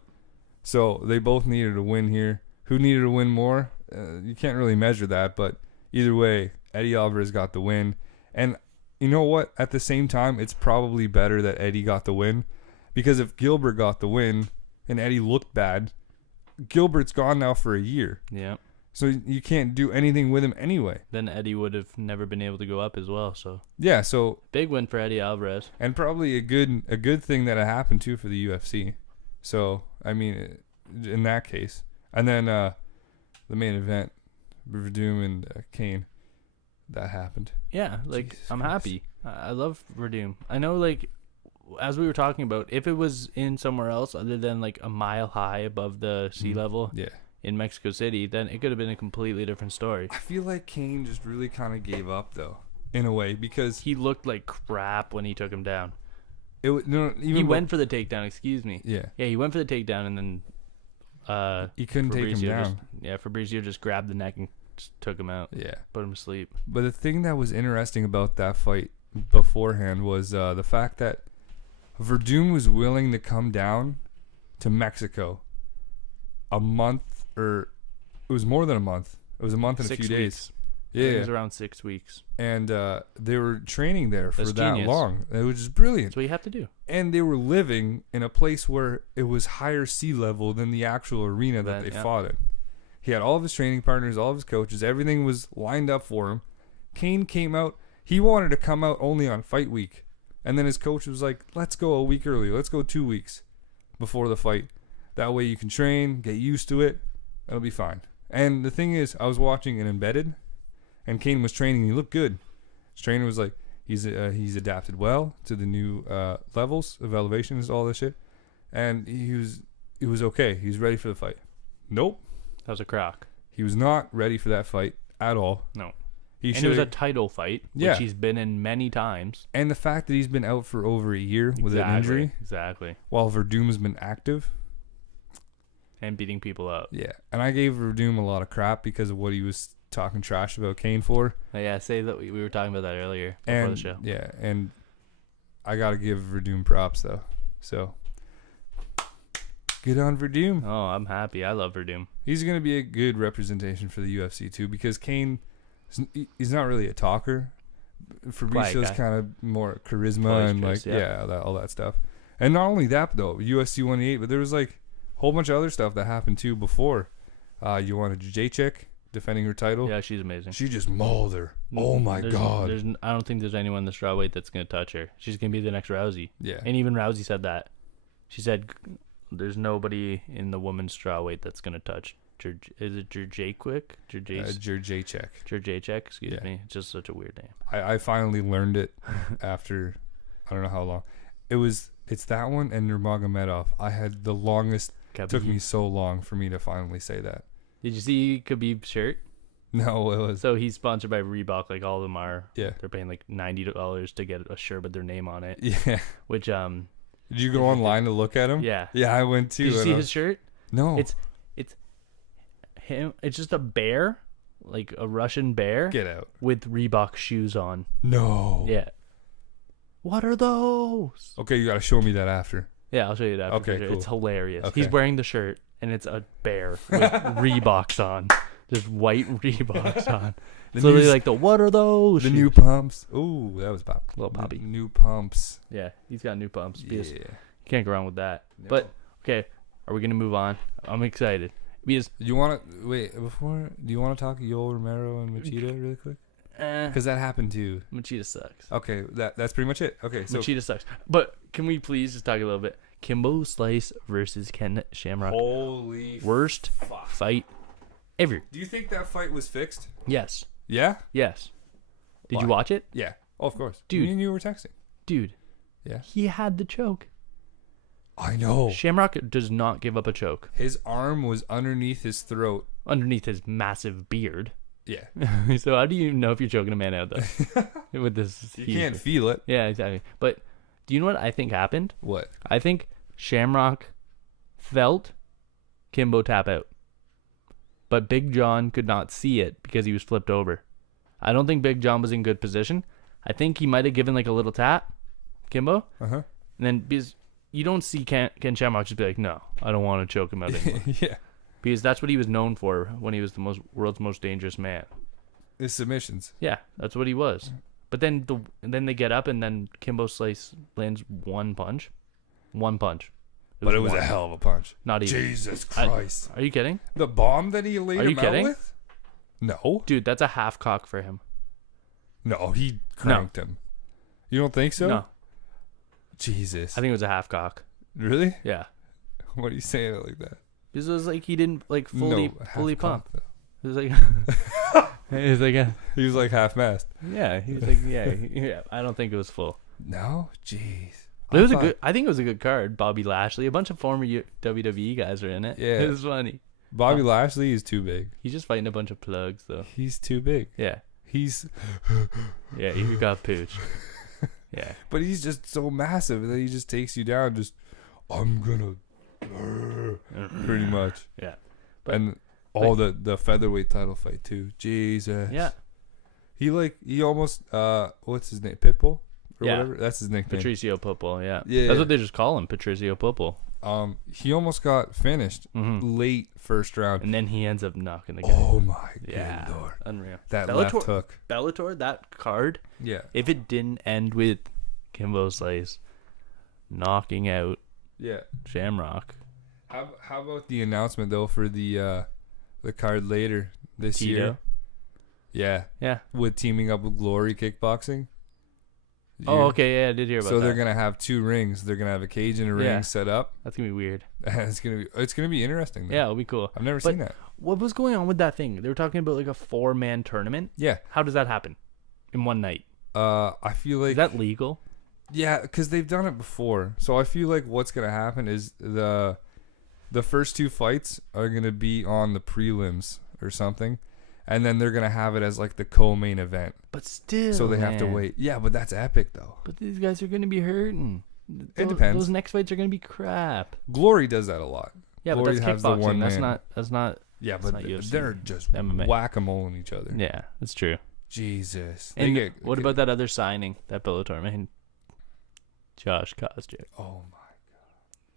So they both needed a win here. Who needed a win more? You can't really measure that, but either way, Eddie Alvarez got the win. And you know what? At the same time, it's probably better that Eddie got the win, because if Gilbert got the win and Eddie looked bad, Gilbert's gone now for a year. Yeah. So you can't do anything with him anyway. Then Eddie would have never been able to go up as well. So yeah, so big win for Eddie Alvarez, and probably a good thing that it happened too for the UFC. So I mean, in that case, and then the main event, Verdum and Kane, that happened. Yeah, like Jesus I'm Christ. happy. I love Verdum. I know, like as we were talking about, if it was in somewhere else other than like a mile high above the sea level, yeah. In Mexico City, then it could have been a completely different story. I feel like Kane just really kind of gave up though, in a way, because he looked like crap when he took him down. It was he went for the takedown. Excuse me. Yeah. Yeah, he went for the takedown and then he couldn't take him down. Fabrizio just grabbed the neck and just took him out. Yeah. Put him to sleep. But the thing that was interesting about that fight beforehand was the fact that Verdum was willing to come down to Mexico a month. Or it was more than a month. It was a month and 6 a few weeks. days. Yeah, it was around 6 weeks. And they were training there for That's that genius. long. It was just brilliant. That's what you have to do. And they were living in a place where it was higher sea level than the actual arena that they fought in. He had all of his training partners, all of his coaches. Everything was lined up for him. Kane came out. He wanted to come out only on fight week. And then his coach was like, let's go a week early. Let's go 2 weeks before the fight. That way you can train, get used to it. It'll be fine. And the thing is, I was watching an embedded, and Kane was training. He looked good. His trainer was like, he's adapted well to the new levels of elevations, all this shit, and he was okay. He was ready for the fight. Nope. That was a crock. He was not ready for that fight at all. No. And it was a title fight, yeah. Which he's been in many times. And the fact that he's been out for over a year with an injury. Exactly. While Verdum's been active. And beating people up. Yeah. And I gave Verdum a lot of crap because of what he was talking trash about Kane for. Yeah, say that we were talking about that earlier before the show. Yeah, and I got to give Verdum props, though. So, good on Verdum. Oh, I'm happy. I love Verdum. He's going to be a good representation for the UFC, too, because Kane, he's not really a talker. Fabrizio's kind of more charisma and, like, all that stuff. And not only that, though, UFC 188, but there was, like, a whole bunch of other stuff that happened, too, before. Joanna Jacek defending her title. Yeah, she's amazing. She just mauled her. Oh, my God. I don't think there's anyone in the strawweight that's going to touch her. She's going to be the next Rousey. Yeah. And even Rousey said that. She said there's nobody in the women's strawweight that's going to touch. Is it Jurjacek? Jurjacek, excuse me. It's just such a weird name. I finally learned it after I don't know how long. It's that one and Nurmagomedov. I had the longest. Took me so long for me to finally say that. Did you see Khabib's shirt? No, it was. So he's sponsored by Reebok, like all of them are. Yeah. They're paying like $90 to get a shirt with their name on it. Yeah. Which Did you go online to look at him? Yeah. Yeah, I went too. Did you see his shirt? No. It's him. It's just a bear, like a Russian bear, Get out. with Reebok shoes on. No. Yeah. What are those? Okay, you gotta show me that after. Yeah, I'll show you that. Okay, cool. It's hilarious. Okay. He's wearing the shirt, and it's a bear with Reeboks on. Just white Reeboks on. It's literally like the what are those? The shoes? new pumps. Ooh, that was pop. Little poppy. The new pumps. Yeah, he's got new pumps. Because Yeah. you can't go wrong with that. No. But okay, are we gonna move on? I'm excited because You want to wait before? Do you want to talk Yoel Romero and Machida really quick? Because that happened too. Machida sucks. Okay, that's pretty much it. Okay, so Machida sucks. But can we please just talk a little bit? Kimbo Slice versus Ken Shamrock. holy Worst fight ever. Do you think that fight was fixed? Yes. Yeah. Yes. Did Why? you watch it? Yeah. Oh, of course. Dude. Me and you were texting. Dude. Yeah. He had the choke. I know. Shamrock does not give up a choke. His arm was underneath his throat. Underneath his massive beard. Yeah. So how do you know if you're choking a man out though? With this You can't feel it. Yeah, exactly. But do you know what I think happened? What? I think Shamrock felt Kimbo tap out. But Big John could not see it because he was flipped over. I don't think Big John was in good position. I think he might have given like a little tap, Kimbo. Uh-huh. And then because you don't see Ken Shamrock just be like, no, I don't want to choke him out anymore. Yeah. Because that's what he was known for when he was the world's most dangerous man. His submissions. Yeah, that's what he was. But then then they get up and then Kimbo Slice lands one punch. One punch. But it was one. a hell of a punch. Not even. Jesus Christ. Are you kidding? The bomb that he laid Are you him kidding? out with? No. Dude, that's a half cock for him. No, he cranked him. You don't think so? No. Jesus. I think it was a half cock. Really? Yeah. What are you saying it like that? Because it was like he didn't like fully half pump. cock, though. It was like it was like He was like half mast. yeah, he was like yeah. I don't think it was full. No? Jeez. But it was I think it was a good card. Bobby Lashley, a bunch of former WWE guys are in it. Yeah. It was funny. Bobby Lashley is too big. He's just fighting a bunch of plugs though. He's too big. Yeah. He's Yeah, he got pooch. Yeah. but he's just so massive that he just takes you down. Just I'm gonna pretty much. Yeah. And the featherweight title fight too. Jesus. Yeah. He almost what's his name? Pitbull or Yeah. whatever. That's his nickname. Patricio Pitbull, yeah. Yeah. That's what they just call him, Patricio Pitbull. He almost got finished late first round. And then he ends up knocking the guy. Oh my Yeah. good lord. Unreal. That left hook. Bellator, that card, Yeah. if it didn't end with Kimbo Slice knocking out Yeah. Shamrock. How about the announcement though for the card later this Tito. year? Yeah. Yeah. With teaming up with Glory Kickboxing. Oh, okay. Yeah, I did hear about So that. they're gonna have two rings. They're gonna have a cage and a ring Yeah. set up. That's going to be weird. And it's gonna be interesting. Though. Yeah, it'll be cool. I've never But seen that. what was going on with that thing? They were talking about like a 4-man tournament. Yeah. How does that happen in one night? I feel like Is that legal? yeah, because they've done it before. So I feel like what's gonna happen is the first two fights are gonna be on the prelims or something, and then they're gonna have it as like the co-main event. But still, So they have to man. wait. Yeah, but that's epic though. But these guys are going to be hurting. It depends. Those next fights are going to be crap. Glory does that a lot. Yeah, Glory but has that's the kickboxing. one That's man. not. That's not. Yeah, It's but not UFC. they're just MMA. whack-a-mole each other. Yeah, that's true. Jesus. And what about that other signing, that Bellator man? Josh Koscheck. Oh my!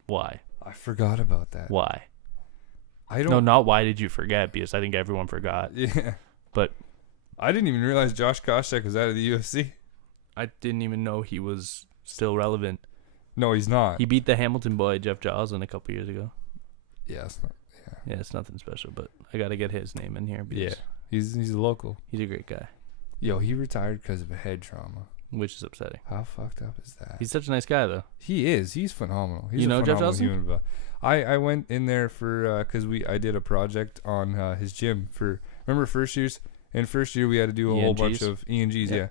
Why? I forgot about that. Why? I don't. No, not why did you forget? Because I think everyone forgot. Yeah. But I didn't even realize Josh Koscheck was out of the UFC. I didn't even know he was still relevant. No, he's not. He beat the Hamilton boy, Jeff Joslin, a couple years ago. Yeah, it's not. Yeah, it's nothing special, but I got to get his name in here because Yeah, he's a local. he's a great guy, Yo, he retired because of a head trauma. which is upsetting. How fucked up is that? He's such a nice guy, though. He is. He's phenomenal. He's You know a Jeff phenomenal Johnson? human being. I went in there for because I did a project on his gym for remember first years. In first year we had to do a whole bunch ENGs? of ENGs, yeah,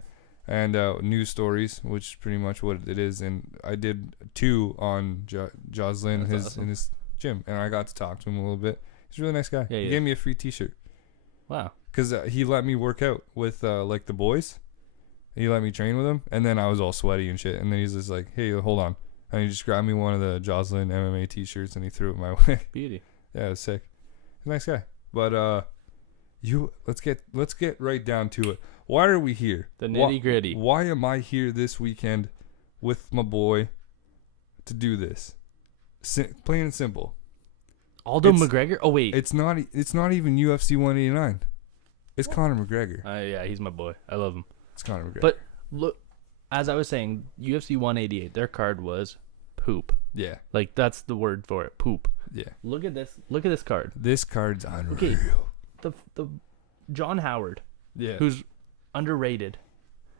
and news stories, which is pretty much what it is. And I did 2 on Joslin That's his awesome. in his gym, and I got to talk to him a little bit. He's a really nice guy. Yeah, he he gave is. me a free T-shirt Wow. because he let me work out with like the boys. He let me train with him, and then I was all sweaty and shit. And then he's just like, "Hey, hold on," and he just grabbed me one of the Joslin MMA T-shirts and he threw it my way. Beauty. Yeah, it was sick. He's a nice guy. But let's get right down to it. Why are we here? The nitty gritty. Why am I here this weekend with my boy to do this? Plain and simple. Aldo McGregor? Oh, wait. It's not even UFC 189. It's Conor McGregor. Yeah, he's my boy. I love him. It's Conor McGregor. But look, as I was saying, UFC 188, their card was poop. Yeah. Like, that's the word for it. Poop. Yeah. Look at this. Look at this card. This card's unreal. Okay. The John Howard, Yeah. who's underrated.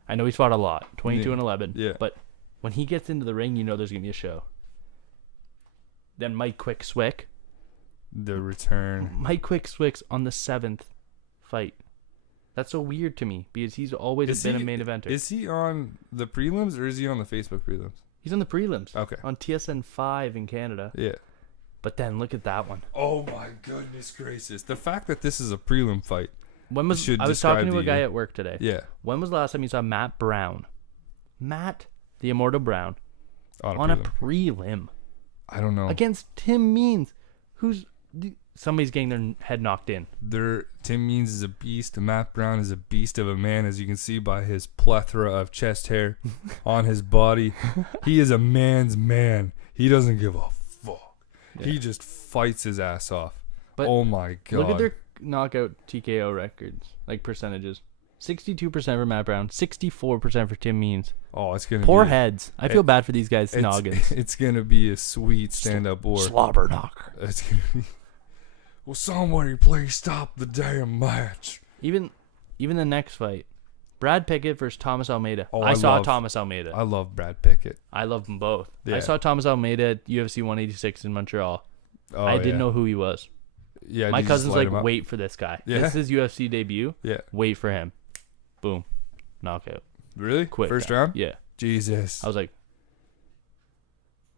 I know he's fought a lot, 22 and 11. Yeah. But when he gets into the ring, you know there's gonna be a show. Then Mike Quick Swick. The return. Mike Quick Swick's on the 7th fight. That's so weird to me because he's always been a main eventer. Is he on the prelims or is he on the Facebook prelims? He's on the prelims. Okay. On TSN 5 in Canada. Yeah. But then look at that one. Oh my goodness gracious! The fact that this is a prelim fight. I was talking to a guy at work today. Yeah. When was the last time you saw Matt Brown? Matt, the Immortal Brown, on a prelim. I don't know. Against Tim Means, who's somebody's getting their head knocked in. Tim Means is a beast. Matt Brown is a beast of a man, as you can see by his plethora of chest hair on his body. He is a man's man. He doesn't give a fuck. Yeah. He just fights his ass off. But oh my god! Look at their knockout TKO records, like percentages. 62% for Matt Brown, 64% for Tim Means. Oh, it's gonna poor heads. I feel bad for these guys' noggins. It's gonna be a sweet stand-up war. Slobber knocker. It's gonna be. Will somebody please stop the damn match? Even the next fight, Brad Pickett versus Thomas Almeida. Oh, I saw Thomas Almeida. I love Brad Pickett. I love them both. Yeah. I saw Thomas Almeida at UFC 186 in Montreal. Oh, I didn't know who he was. Yeah, my cousin's like, wait for this guy. Yeah. This is his UFC debut. Yeah. Wait for him. Boom. Knockout. Really? Quick. First round? Yeah. Jesus. I was like,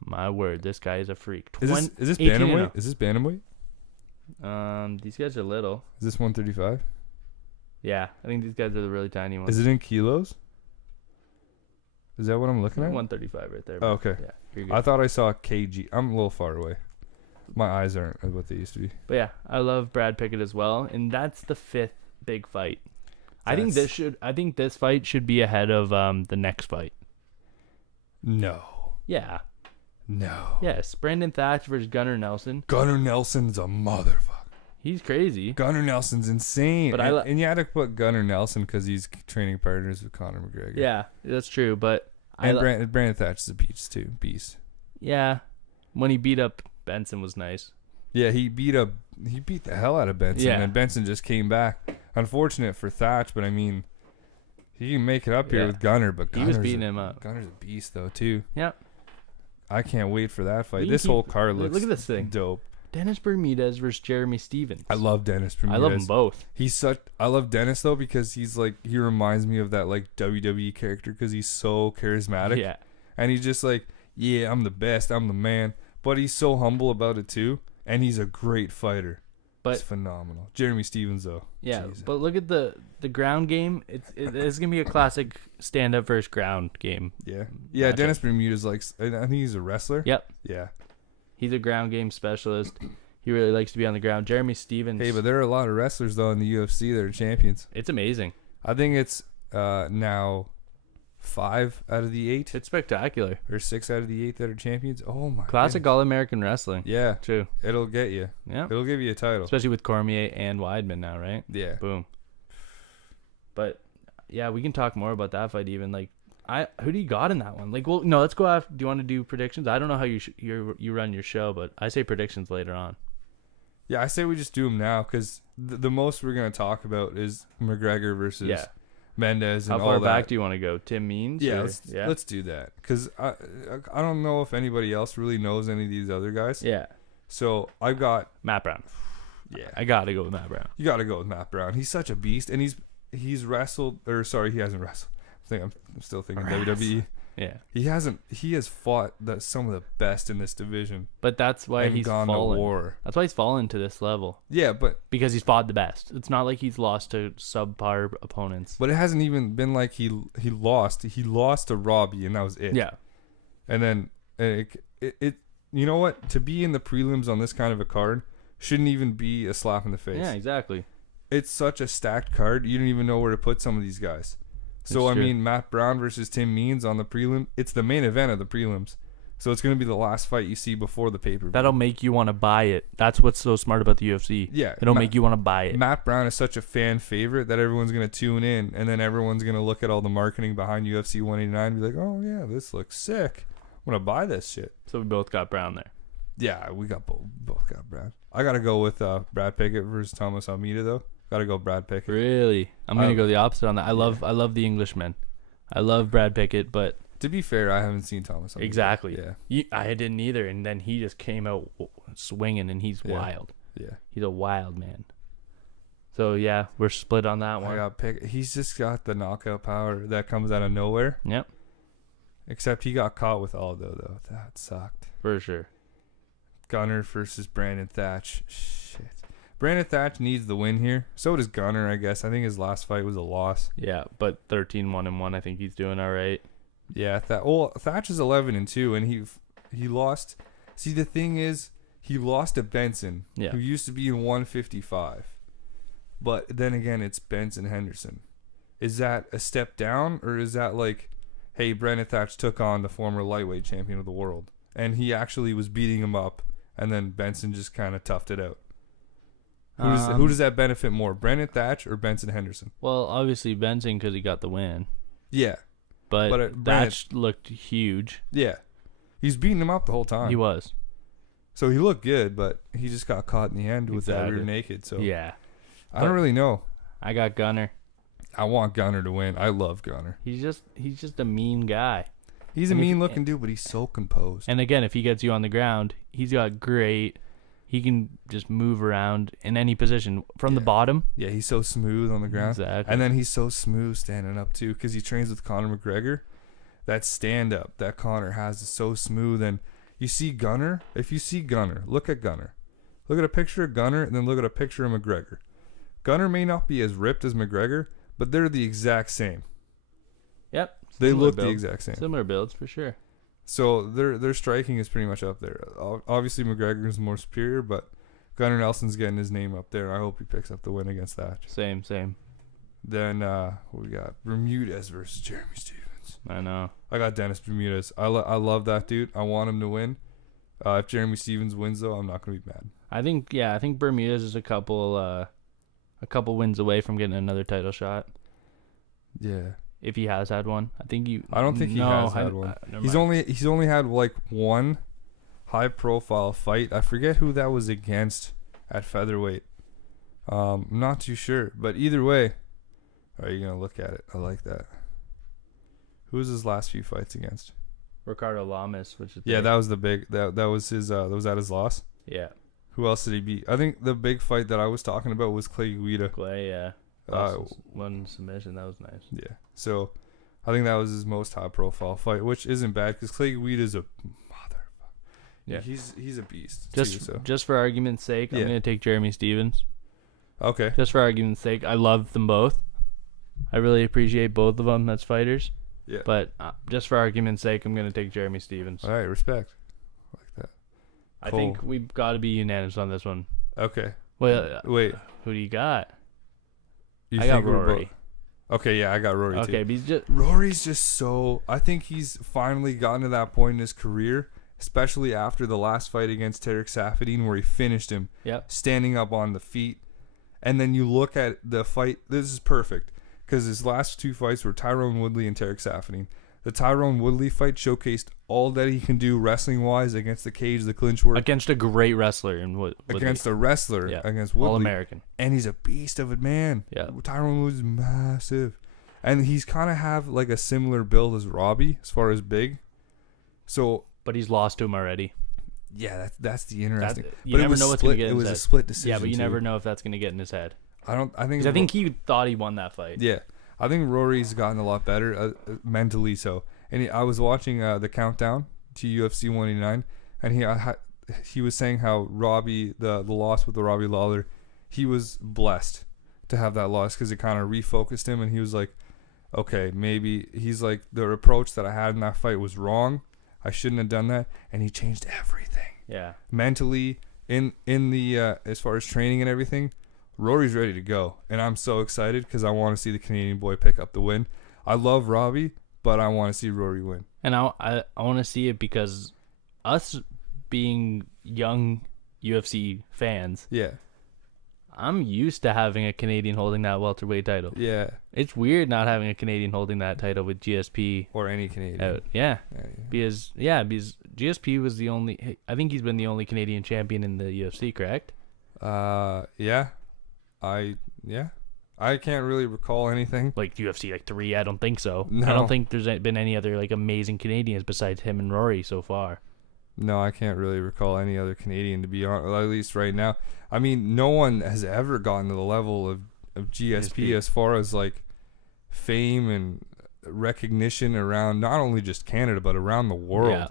my word, this guy is a freak. Is this bantamweight? Is this bantamweight? These guys are little. Is this 135? Yeah, I think these guys are the really tiny ones. Is it in kilos? Is that what I'm looking at? 135 right there. Oh, okay. Yeah, you're good. I thought I saw a kg. I'm a little far away. My eyes aren't what they used to be. But yeah, I love Brad Pickett as well, and that's the 5th big fight. I think this fight should be ahead of the next fight. No. Yeah. No. Yes, Brandon Thatch versus Gunnar Nelson. Gunnar Nelson's a motherfucker. He's crazy. Gunnar Nelson's insane. But and you had to put Gunnar Nelson because he's training partners with Conor McGregor. Yeah, that's true. But Brandon Thatch is a beast too. Beast. Yeah, when he beat up Benson was nice. Yeah, he beat the hell out of Benson, and Benson just came back. Unfortunate for Thatch, but I mean, he can make it up here with Gunnar. But he was beating him up. Gunnar's a beast though too. Yep. I can't wait for that fight. This whole card looks. Look at this thing. Dope. Dennis Bermudez versus Jeremy Stevens. I love Dennis Bermudez. I love them both. I love Dennis though because he reminds me of that like WWE character because he's so charismatic. Yeah. And he's just like, yeah, I'm the best, I'm the man. But he's so humble about it too, and he's a great fighter. But it's phenomenal. Jeremy Stevens though. Yeah, Jesus. but look at the ground game. It's gonna be a classic stand up versus ground game. Yeah. Yeah, matchup. Dennis Bermudez I think he's a wrestler. Yep. Yeah. He's a ground game specialist. He really likes to be on the ground. Jeremy Stevens. Hey, but there are a lot of wrestlers though in the UFC that are champions. It's amazing. I think it's now 5 out of the 8. It's spectacular. Or 6 out of the 8 that are champions. Oh my! Classic All-American wrestling. Yeah, true. It'll get you. Yeah, it'll give you a title, especially with Cormier and Weidman now, right? Yeah. Boom. But yeah, we can talk more about that fight. Even like, who do you got in that one? Like, well, no, let's go after. Do you want to do predictions? I don't know how you run your show, but I say predictions later on. Yeah, I say we just do them now because the most we're gonna talk about is McGregor versus Mendez and all that. How far back do you want to go? Tim Means? Yeah, let's do that because I don't know if anybody else really knows any of these other guys. Yeah. So I've got Matt Brown. Yeah, I gotta go with Matt Brown. You gotta go with Matt Brown. He's such a beast, and he's wrestled. Or sorry, he hasn't wrestled. I'm still thinking WWE. Yeah. He hasn't. He has fought some of the best in this division. But that's why he's gone fallen. To war. That's why he's fallen to this level. Yeah, but because he's fought the best. It's not like he's lost to subpar opponents. But it hasn't even been like he lost. He lost to Robbie, and that was it. Yeah. And then it you know what? To be in the prelims on this kind of a card shouldn't even be a slap in the face. Yeah, exactly. It's such a stacked card. You don't even know where to put some of these guys. So, It's I true. mean, Matt Brown versus Tim Means on the prelim. It's the main event of the prelims. So it's going to be the last fight you see before the pay-per-view. That'll make you want to buy it. That's what's so smart about the UFC. Yeah. It'll make you want to buy it. Matt Brown is such a fan favorite that everyone's going to tune in, and then everyone's going to look at all the marketing behind UFC 189 and be like, oh, yeah, this looks sick. I'm going to buy this shit. So we both got Brown there. Yeah, we got both got Brad. I got to go with Brad Pickett versus Thomas Almeida, though. Got to go Brad Pickett. Really? I'm going to go the opposite on that. I love the Englishman. I love Brad Pickett, but... To be fair, I haven't seen Thomas Almeida. Exactly. Yeah. I didn't either, and then he just came out swinging, and he's wild. Yeah. He's a wild man. So, yeah, we're split on that one. I got Pickett. He's just got the knockout power that comes out of nowhere. Yep. Except he got caught with Aldo, though. That sucked. For sure. Gunner versus Brandon Thatch. Shit. Brandon Thatch needs the win here. So does Gunner, I guess. I think his last fight was a loss. Yeah, but 13-1-1, I think he's doing all right. Yeah, Thatch is 11-2, and he lost. See, the thing is, he lost to Benson, who used to be in 155. But then again, it's Benson Henderson. Is that a step down, or is that like, hey, Brandon Thatch took on the former lightweight champion of the world, and he actually was beating him up, and then Benson just kind of toughed it out? Who does that benefit more, Brandon Thatch or Benson Henderson? Well, obviously Benson because he got the win. Yeah. But Thatch looked huge. Yeah. He's beating him up the whole time. He was. So he looked good, but he just got caught in the end with that rear naked. So yeah. I don't really know. I got Gunner. I want Gunner to win. I love Gunner. He's just a mean guy. He's a mean looking dude, but he's so composed. And again, if he gets you on the ground, he's got great. He can just move around in any position from the bottom. Yeah, he's so smooth on the ground. Exactly. And then he's so smooth standing up too, because he trains with Conor McGregor. That stand up that Conor has is so smooth. And you see Gunner. If you see Gunner, look at Gunner. Look at a picture of Gunner, and then look at a picture of McGregor. Gunner may not be as ripped as McGregor, but they're the exact same. Yep. They look the exact same. Similar builds for sure. So their striking is pretty much up there. Obviously, McGregor is more superior, but Gunnar Nelson's getting his name up there. I hope he picks up the win against Thatch. Same. Then we got Bermudez versus Jeremy Stevens. I know. I got Dennis Bermudez. I love that dude. I want him to win. If Jeremy Stevens wins, though, I'm not going to be mad. I think Bermudez is a couple wins away from getting another title shot. Yeah. If he has had one, I don't think he has had one. He's only had like one high profile fight. I forget who that was against at featherweight. I'm not too sure, but either way, are you gonna look at it? I like that. Who was his last few fights against? Ricardo Lamas, which is that was the big that was his was that his loss? Yeah. Who else did he beat? I think the big fight that I was talking about was Clay Guida. Yeah. One submission, that was nice. Yeah, so I think that was his most high profile fight, which isn't bad because Clay Guida is a motherfucker. Yeah, he's a beast. Just for argument's sake, I'm gonna take Jeremy Stevens. Okay. Just for argument's sake, I love them both. I really appreciate both of them as fighters. Yeah. But just for argument's sake, I'm gonna take Jeremy Stevens. All right, respect. I like that. I think we've got to be unanimous on this one. Okay. Well, wait. Who do you got? I got Rory. Okay, yeah, I got Rory too. Okay, but Rory's just so... I think he's finally gotten to that point in his career, especially after the last fight against Tarek Saffiedine where he finished him standing up on the feet. And then you look at the fight. This is perfect because his last two fights were Tyrone Woodley and Tarek Saffiedine. The Tyrone Woodley fight showcased all that he can do wrestling-wise against the cage, the clinch work. Against a great wrestler. Against a wrestler. Against Woodley. All-American. And he's a beast of a man. Yeah. Tyrone Woodley's massive. And he's kind of have like a similar build as Robbie as far as big. So, but he's lost to him already. Yeah, that's the interesting. You never know what's going to get in his head. It was a split decision. Yeah, but you never know if that's going to get in his head. I think he thought he won that fight. Yeah. I think Rory's gotten a lot better mentally. So, and I was watching the countdown to UFC 189, and he was saying how Robbie the loss with the Robbie Lawler, he was blessed to have that loss because it kind of refocused him, and he was like, okay, maybe he's like the approach that I had in that fight was wrong. I shouldn't have done that, and he changed everything. Yeah. Mentally, in the as far as training and everything, Rory's ready to go, and I'm so excited because I want to see the Canadian boy pick up the win. I love Robbie, but I want to see Rory win. And I want to see it because us being young UFC fans, Yeah. I'm used to having a Canadian holding that welterweight title. Yeah. It's weird not having a Canadian holding that title with GSP Or any Canadian. out. Yeah. Because GSP was the only, I think he's been the only Canadian champion in the UFC, correct? Yeah. I can't really recall anything. Like UFC, like 3, I don't think so. No. I don't think there's been any other like amazing Canadians besides him and Rory so far. No, I can't really recall any other Canadian, to be honest, at least right now. I mean, no one has ever gotten to the level of GSP as far as like fame and recognition around not only just Canada but around the world. Yeah.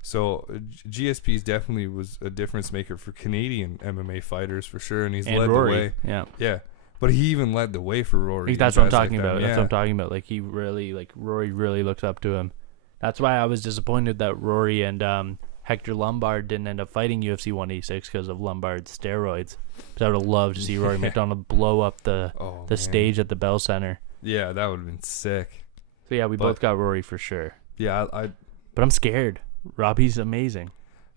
So GSP definitely was a difference maker for Canadian MMA fighters for sure, and And led Rory. the way. Yeah. Yeah, but he even led the way for Rory. That's what I'm guys like talking that. about. Yeah. That's what I'm talking about. Like he really, like Rory really looks up to him. That's why I was disappointed that Rory and Hector Lombard didn't end up fighting UFC 186 because of Lombard's steroids. Because I would have loved to see Rory McDonald blow up the stage at the Bell Center. Yeah, that would have been sick. So yeah, we both got Rory for sure. Yeah, But I'm scared. Robbie's amazing.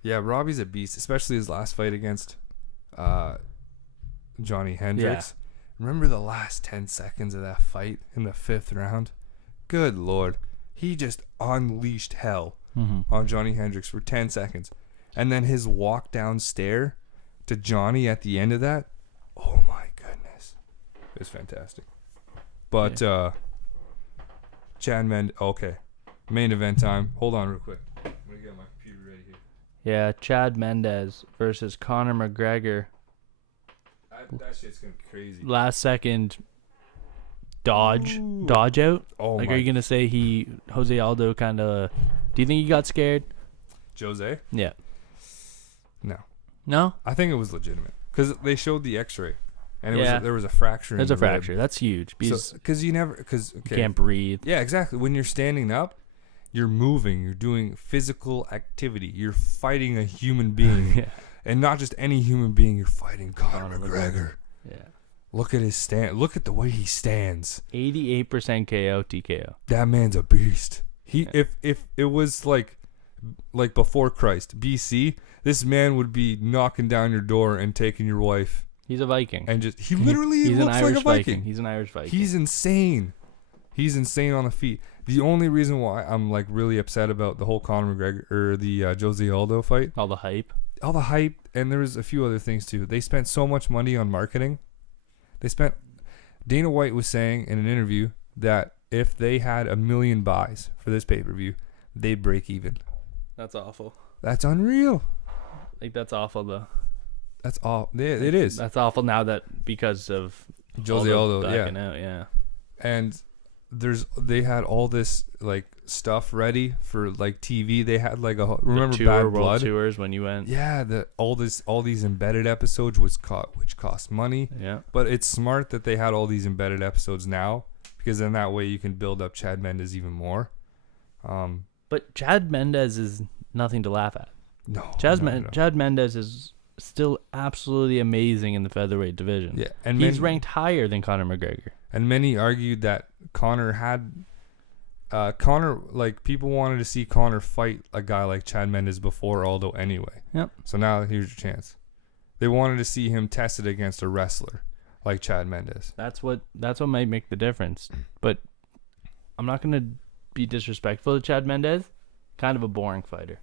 Yeah, Robbie's a beast, especially his last fight against Johnny Hendricks. Yeah. Remember the last 10 seconds of that fight in the 5th round? Good Lord. He just unleashed hell on Johnny Hendricks for 10 seconds. And then his walk down stair to Johnny at the end of that, oh my goodness. It was fantastic. But Chad Mendes, okay. Main event time. Hold on real quick. I'm going to get my computer ready here. Yeah, Chad Mendes versus Conor McGregor. That shit's going to be crazy. Last second dodge out. Oh, like, are you going to say Jose Aldo kind of, do you think he got scared? Jose? Yeah. No? I think it was legitimate. Because they showed the x-ray. And there was a fracture There's in a the fracture. rib. That's huge. Because you can't breathe. Yeah, exactly. When you're standing up, you're moving. You're doing physical activity. You're fighting a human being. Yeah. And not just any human being. You're fighting Conor McGregor. Yeah. Look at his stand. Look at the way he stands. 88% KO, TKO. That man's a beast. If it was like before Christ, BC, this man would be knocking down your door and taking your wife. He's a Viking. And he literally looks like a Viking. He's an Irish Viking. He's insane. He's insane on the feet. The only reason why I'm like really upset about the whole Conor McGregor or the Jose Aldo fight, all the hype, and there was a few other things too. They spent so much money on marketing. Dana White was saying in an interview that if they had 1 million buys for this pay-per-view, they'd break even. That's awful. That's unreal. Like, that's awful though. That's all. It is. That's awful now that because of Jose Aldo, backing out, yeah. And they had all this like stuff ready for like TV. They had like remember Bad World Blood tours when you went. Yeah, all these embedded episodes which cost money. Yeah. But it's smart that they had all these embedded episodes now because then that way you can build up Chad Mendes even more. But Chad Mendes is nothing to laugh at. No. Chad Mendes is still absolutely amazing in the featherweight division. Yeah, and he's ranked higher than Conor McGregor. And many argued that Conor like people wanted to see Conor fight a guy like Chad Mendes before Aldo anyway. Yep. So now here's your chance. They wanted to see him tested against a wrestler like Chad Mendes. That's what might make the difference. But I'm not going to be disrespectful to Chad Mendes. Kind of a boring fighter.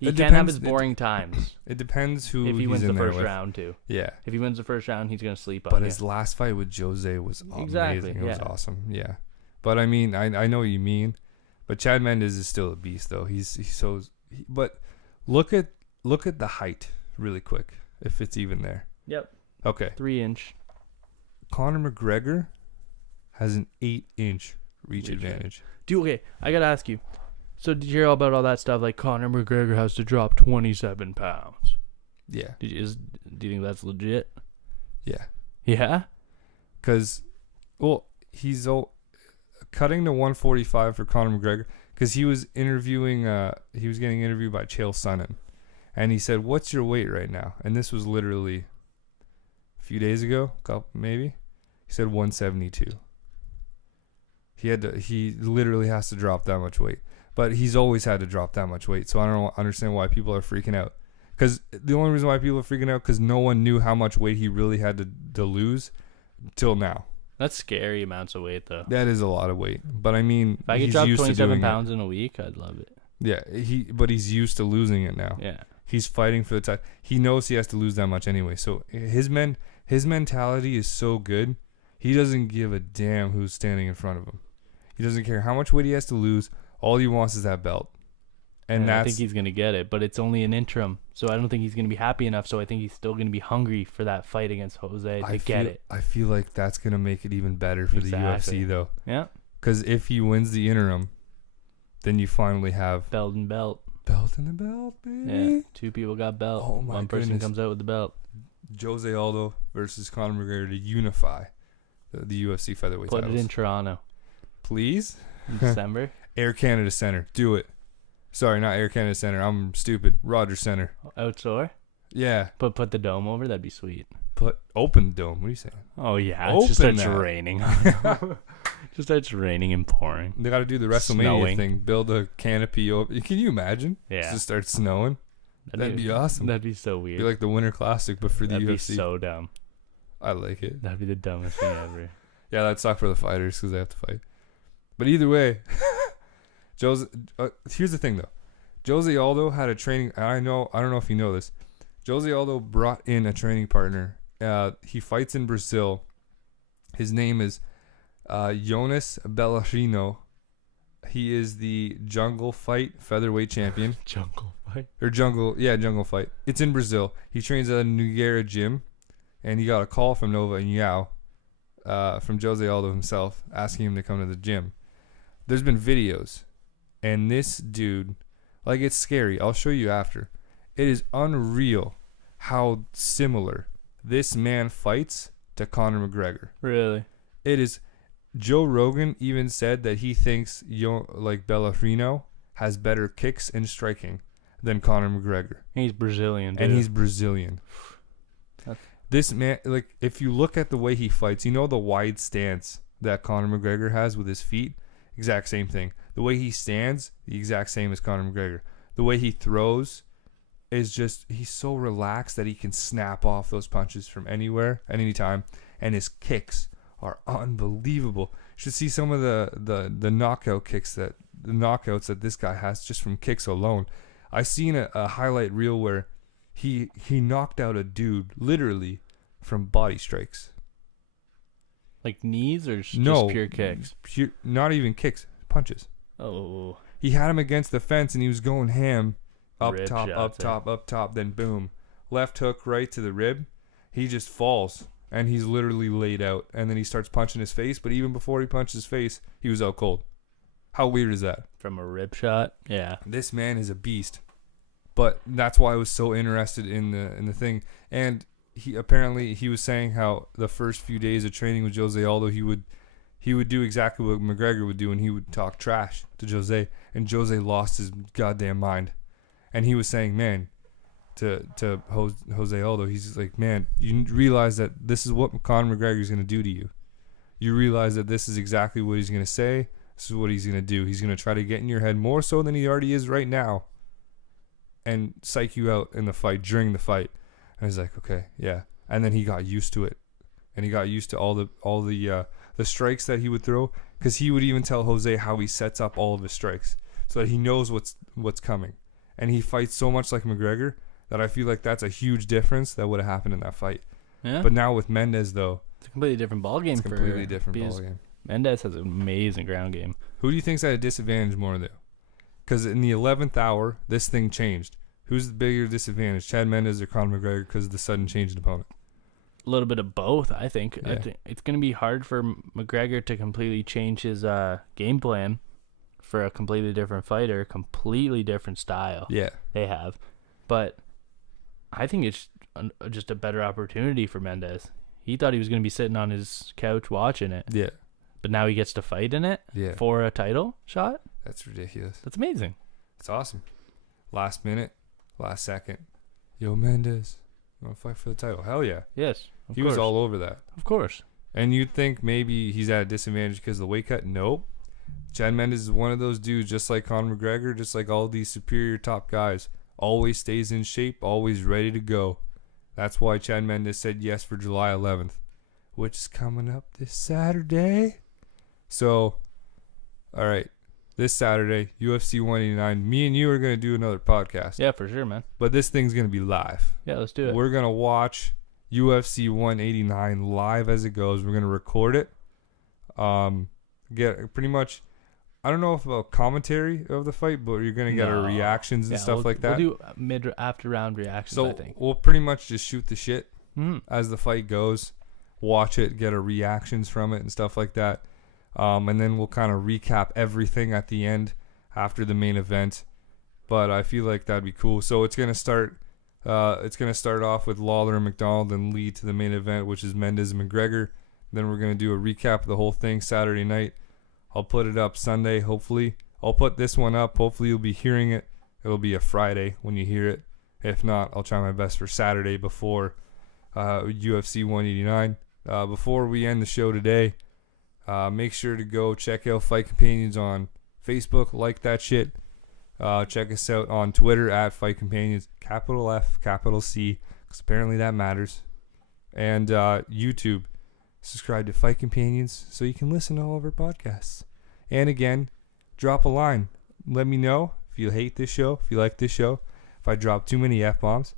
He can have his boring times. It depends who if he wins the first with. round too. Yeah. If he wins the first round, he's gonna sleep on. But his last fight with Jose was amazing. It was awesome. Yeah. But I mean, I know what you mean. But Chad Mendes is still a beast, though. But look at the height really quick, if it's even there. Yep. Okay. 3-inch. Conor McGregor has an 8-inch reach advantage. Okay, I gotta ask you. So did you hear about all that stuff? Like Conor McGregor has to drop 27 pounds. Yeah. Do you think that's legit? Yeah. Yeah? Because, he's cutting to 145 for Conor McGregor because he was getting interviewed by Chael Sonnen. And he said, "What's your weight right now?" And this was literally a few days ago, maybe. He said 172. He literally has to drop that much weight. But he's always had to drop that much weight. So I don't understand why people are freaking out. Because the only reason why people are freaking out because no one knew how much weight he really had to lose till now. That's scary amounts of weight, though. That is a lot of weight. But I mean, if I could drop 27 pounds in a week, I'd love it. Yeah, but he's used to losing it now. Yeah. He's fighting for the title. He knows he has to lose that much anyway. So his mentality is so good. He doesn't give a damn who's standing in front of him. He doesn't care how much weight he has to lose. All he wants is that belt. And I think he's going to get it, but it's only an interim. So I don't think he's going to be happy enough. So I think he's still going to be hungry for that fight against Jose to get it. I feel like that's going to make it even better for the UFC, though. Yeah. Because if he wins the interim, then you finally have... Belt and belt. Belt and the belt, baby. Yeah. 2 people got belt. Oh, my One person goodness. comes out with the belt. Jose Aldo versus Conor McGregor to unify the UFC featherweight Put titles. it in Toronto. Please? In December. Air Canada Center. Do it. Sorry, not Air Canada Center. I'm stupid. Rogers Center. Outdoor? Yeah. Put the dome over. That'd be sweet. Put open the dome. What are you saying? Oh, yeah. Open It just starts that. raining. Just starts raining and pouring. They got to do the WrestleMania Snowing. thing. Build a canopy. Can you imagine? Yeah. Just start snowing. That'd be awesome. That'd be so weird. Be like the Winter Classic, but for the That'd UFC. be so dumb. I like it. That'd be the dumbest thing ever. Yeah, that'd suck for the fighters because they have to fight. But either way, here's the thing though. Jose Aldo had a training. I don't know if you know this. Jose Aldo brought in a training partner. He fights in Brazil. His name is Jonas Bellarino. He is the Jungle Fight featherweight champion. Jungle Fight? Jungle Fight. It's in Brazil. He trains at a Nogueira gym, and he got a call from Nova and Yao, from Jose Aldo himself, asking him to come to the gym. There's been videos, and this dude, like, it's scary. I'll show you after. It is unreal how similar this man fights to Conor McGregor. Really? It is. Joe Rogan even said that he thinks Bellarino has better kicks and striking than Conor McGregor. He's Brazilian, dude. And he's Brazilian. This man, like, if you look at the way he fights, you know the wide stance that Conor McGregor has with his feet? Exact same thing. The way he stands, the exact same as Conor McGregor. The way he throws is just, he's so relaxed that he can snap off those punches from anywhere at any time. And his kicks are unbelievable. You should see some of the knockout kicks the knockouts that this guy has just from kicks alone. I seen a highlight reel where he knocked out a dude literally from body strikes. Like knees or just pure kicks? Not even kicks, punches. Oh. He had him against the fence and he was going ham. Up Rib top, shots, up top, then boom. Left hook right to the rib. He just falls and he's literally laid out. And then he starts punching his face, but even before he punched his face, he was out cold. How weird is that? From a rib shot? Yeah. This man is a beast. But that's why I was so interested in the thing. And he was saying how the first few days of training with Jose Aldo, he would do exactly what McGregor would do, and he would talk trash to Jose, and Jose lost his goddamn mind. And he was saying, man, to Jose Aldo, he's like, man, you realize that this is what Conor McGregor is going to do to you. You realize that this is exactly what he's going to say. This is what he's going to do. He's going to try to get in your head more so than he already is right now, and psych you out in the fight, during the fight. And he's like, okay, yeah. And then he got used to it, and he got used to all the strikes that he would throw, because he would even tell Jose how he sets up all of his strikes so that he knows what's coming. And he fights so much like McGregor that I feel like that's a huge difference that would have happened in that fight. Yeah. But now with Mendes, though, it's a completely different ball game. It's a completely different ball game. Mendes has an amazing ground game. Who do you think's at a disadvantage more, though? Because in the 11th hour, this thing changed. Who's the bigger disadvantage, Chad Mendes or Conor McGregor, because of the sudden change in opponent? A little bit of both, I think. Yeah. I think it's going to be hard for McGregor to completely change his game plan for a completely different fighter, completely different style. Yeah. They have. But I think it's just a better opportunity for Mendes. He thought he was going to be sitting on his couch watching it. Yeah. But now he gets to fight in it for a title shot? That's ridiculous. That's amazing. It's awesome. Last minute. last second. Yo, Mendes, you want to fight for the title? Hell yeah. Yes, of He course. was all over that. Of course. And you'd think maybe he's at a disadvantage because of the weight cut. Nope. Chad Mendes is one of those dudes, just like Conor McGregor, just like all these superior top guys. Always stays in shape, always ready to go. That's why Chad Mendes said yes for July 11th, which is coming up this Saturday. So, all right, this Saturday, UFC 189. Me and you are going to do another podcast. Yeah, for sure, man. But this thing's going to be live. Yeah, let's do it. We're going to watch UFC 189 live as it goes. We're going to record it. Get pretty much, I don't know if about commentary of the fight, but you're going to get our reactions and stuff like that. We'll do after round reactions, So I think. we'll pretty much just shoot the shit Mm-hmm. as the fight goes, watch it, get our reactions from it and stuff like that. And then we'll kind of recap everything at the end after the main event. But I feel like that'd be cool. So it's gonna start off with Lawler and McDonald and lead to the main event, which is Mendes and McGregor. Then we're gonna do a recap of the whole thing Saturday night. I'll put it up Sunday, hopefully. I'll put this one up. Hopefully you'll be hearing it. It'll be a Friday when you hear it. If not, I'll try my best for Saturday before UFC 189. Before we end the show today, make sure to go check out Fight Companions on Facebook. Like that shit. Check us out on Twitter at Fight Companions. Capital F, capital C, because apparently that matters. And YouTube. Subscribe to Fight Companions so you can listen to all of our podcasts. And again, drop a line. Let me know if you hate this show, if you like this show, if I drop too many F-bombs.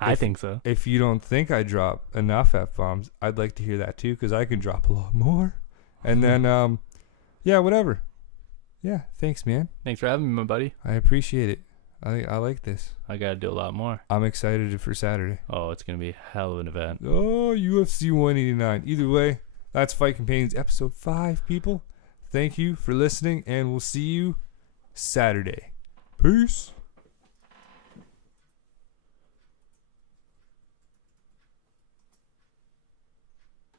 I think so. If you don't think I drop enough F-bombs, I'd like to hear that too, because I can drop a lot more. And then, yeah, whatever. Yeah, thanks, man. Thanks for having me, my buddy. I appreciate it. I like this. I got to do a lot more. I'm excited for Saturday. Oh, it's going to be a hell of an event. Oh, UFC 189. Either way, that's Fight Companions episode 5, people. Thank you for listening, and we'll see you Saturday. Peace.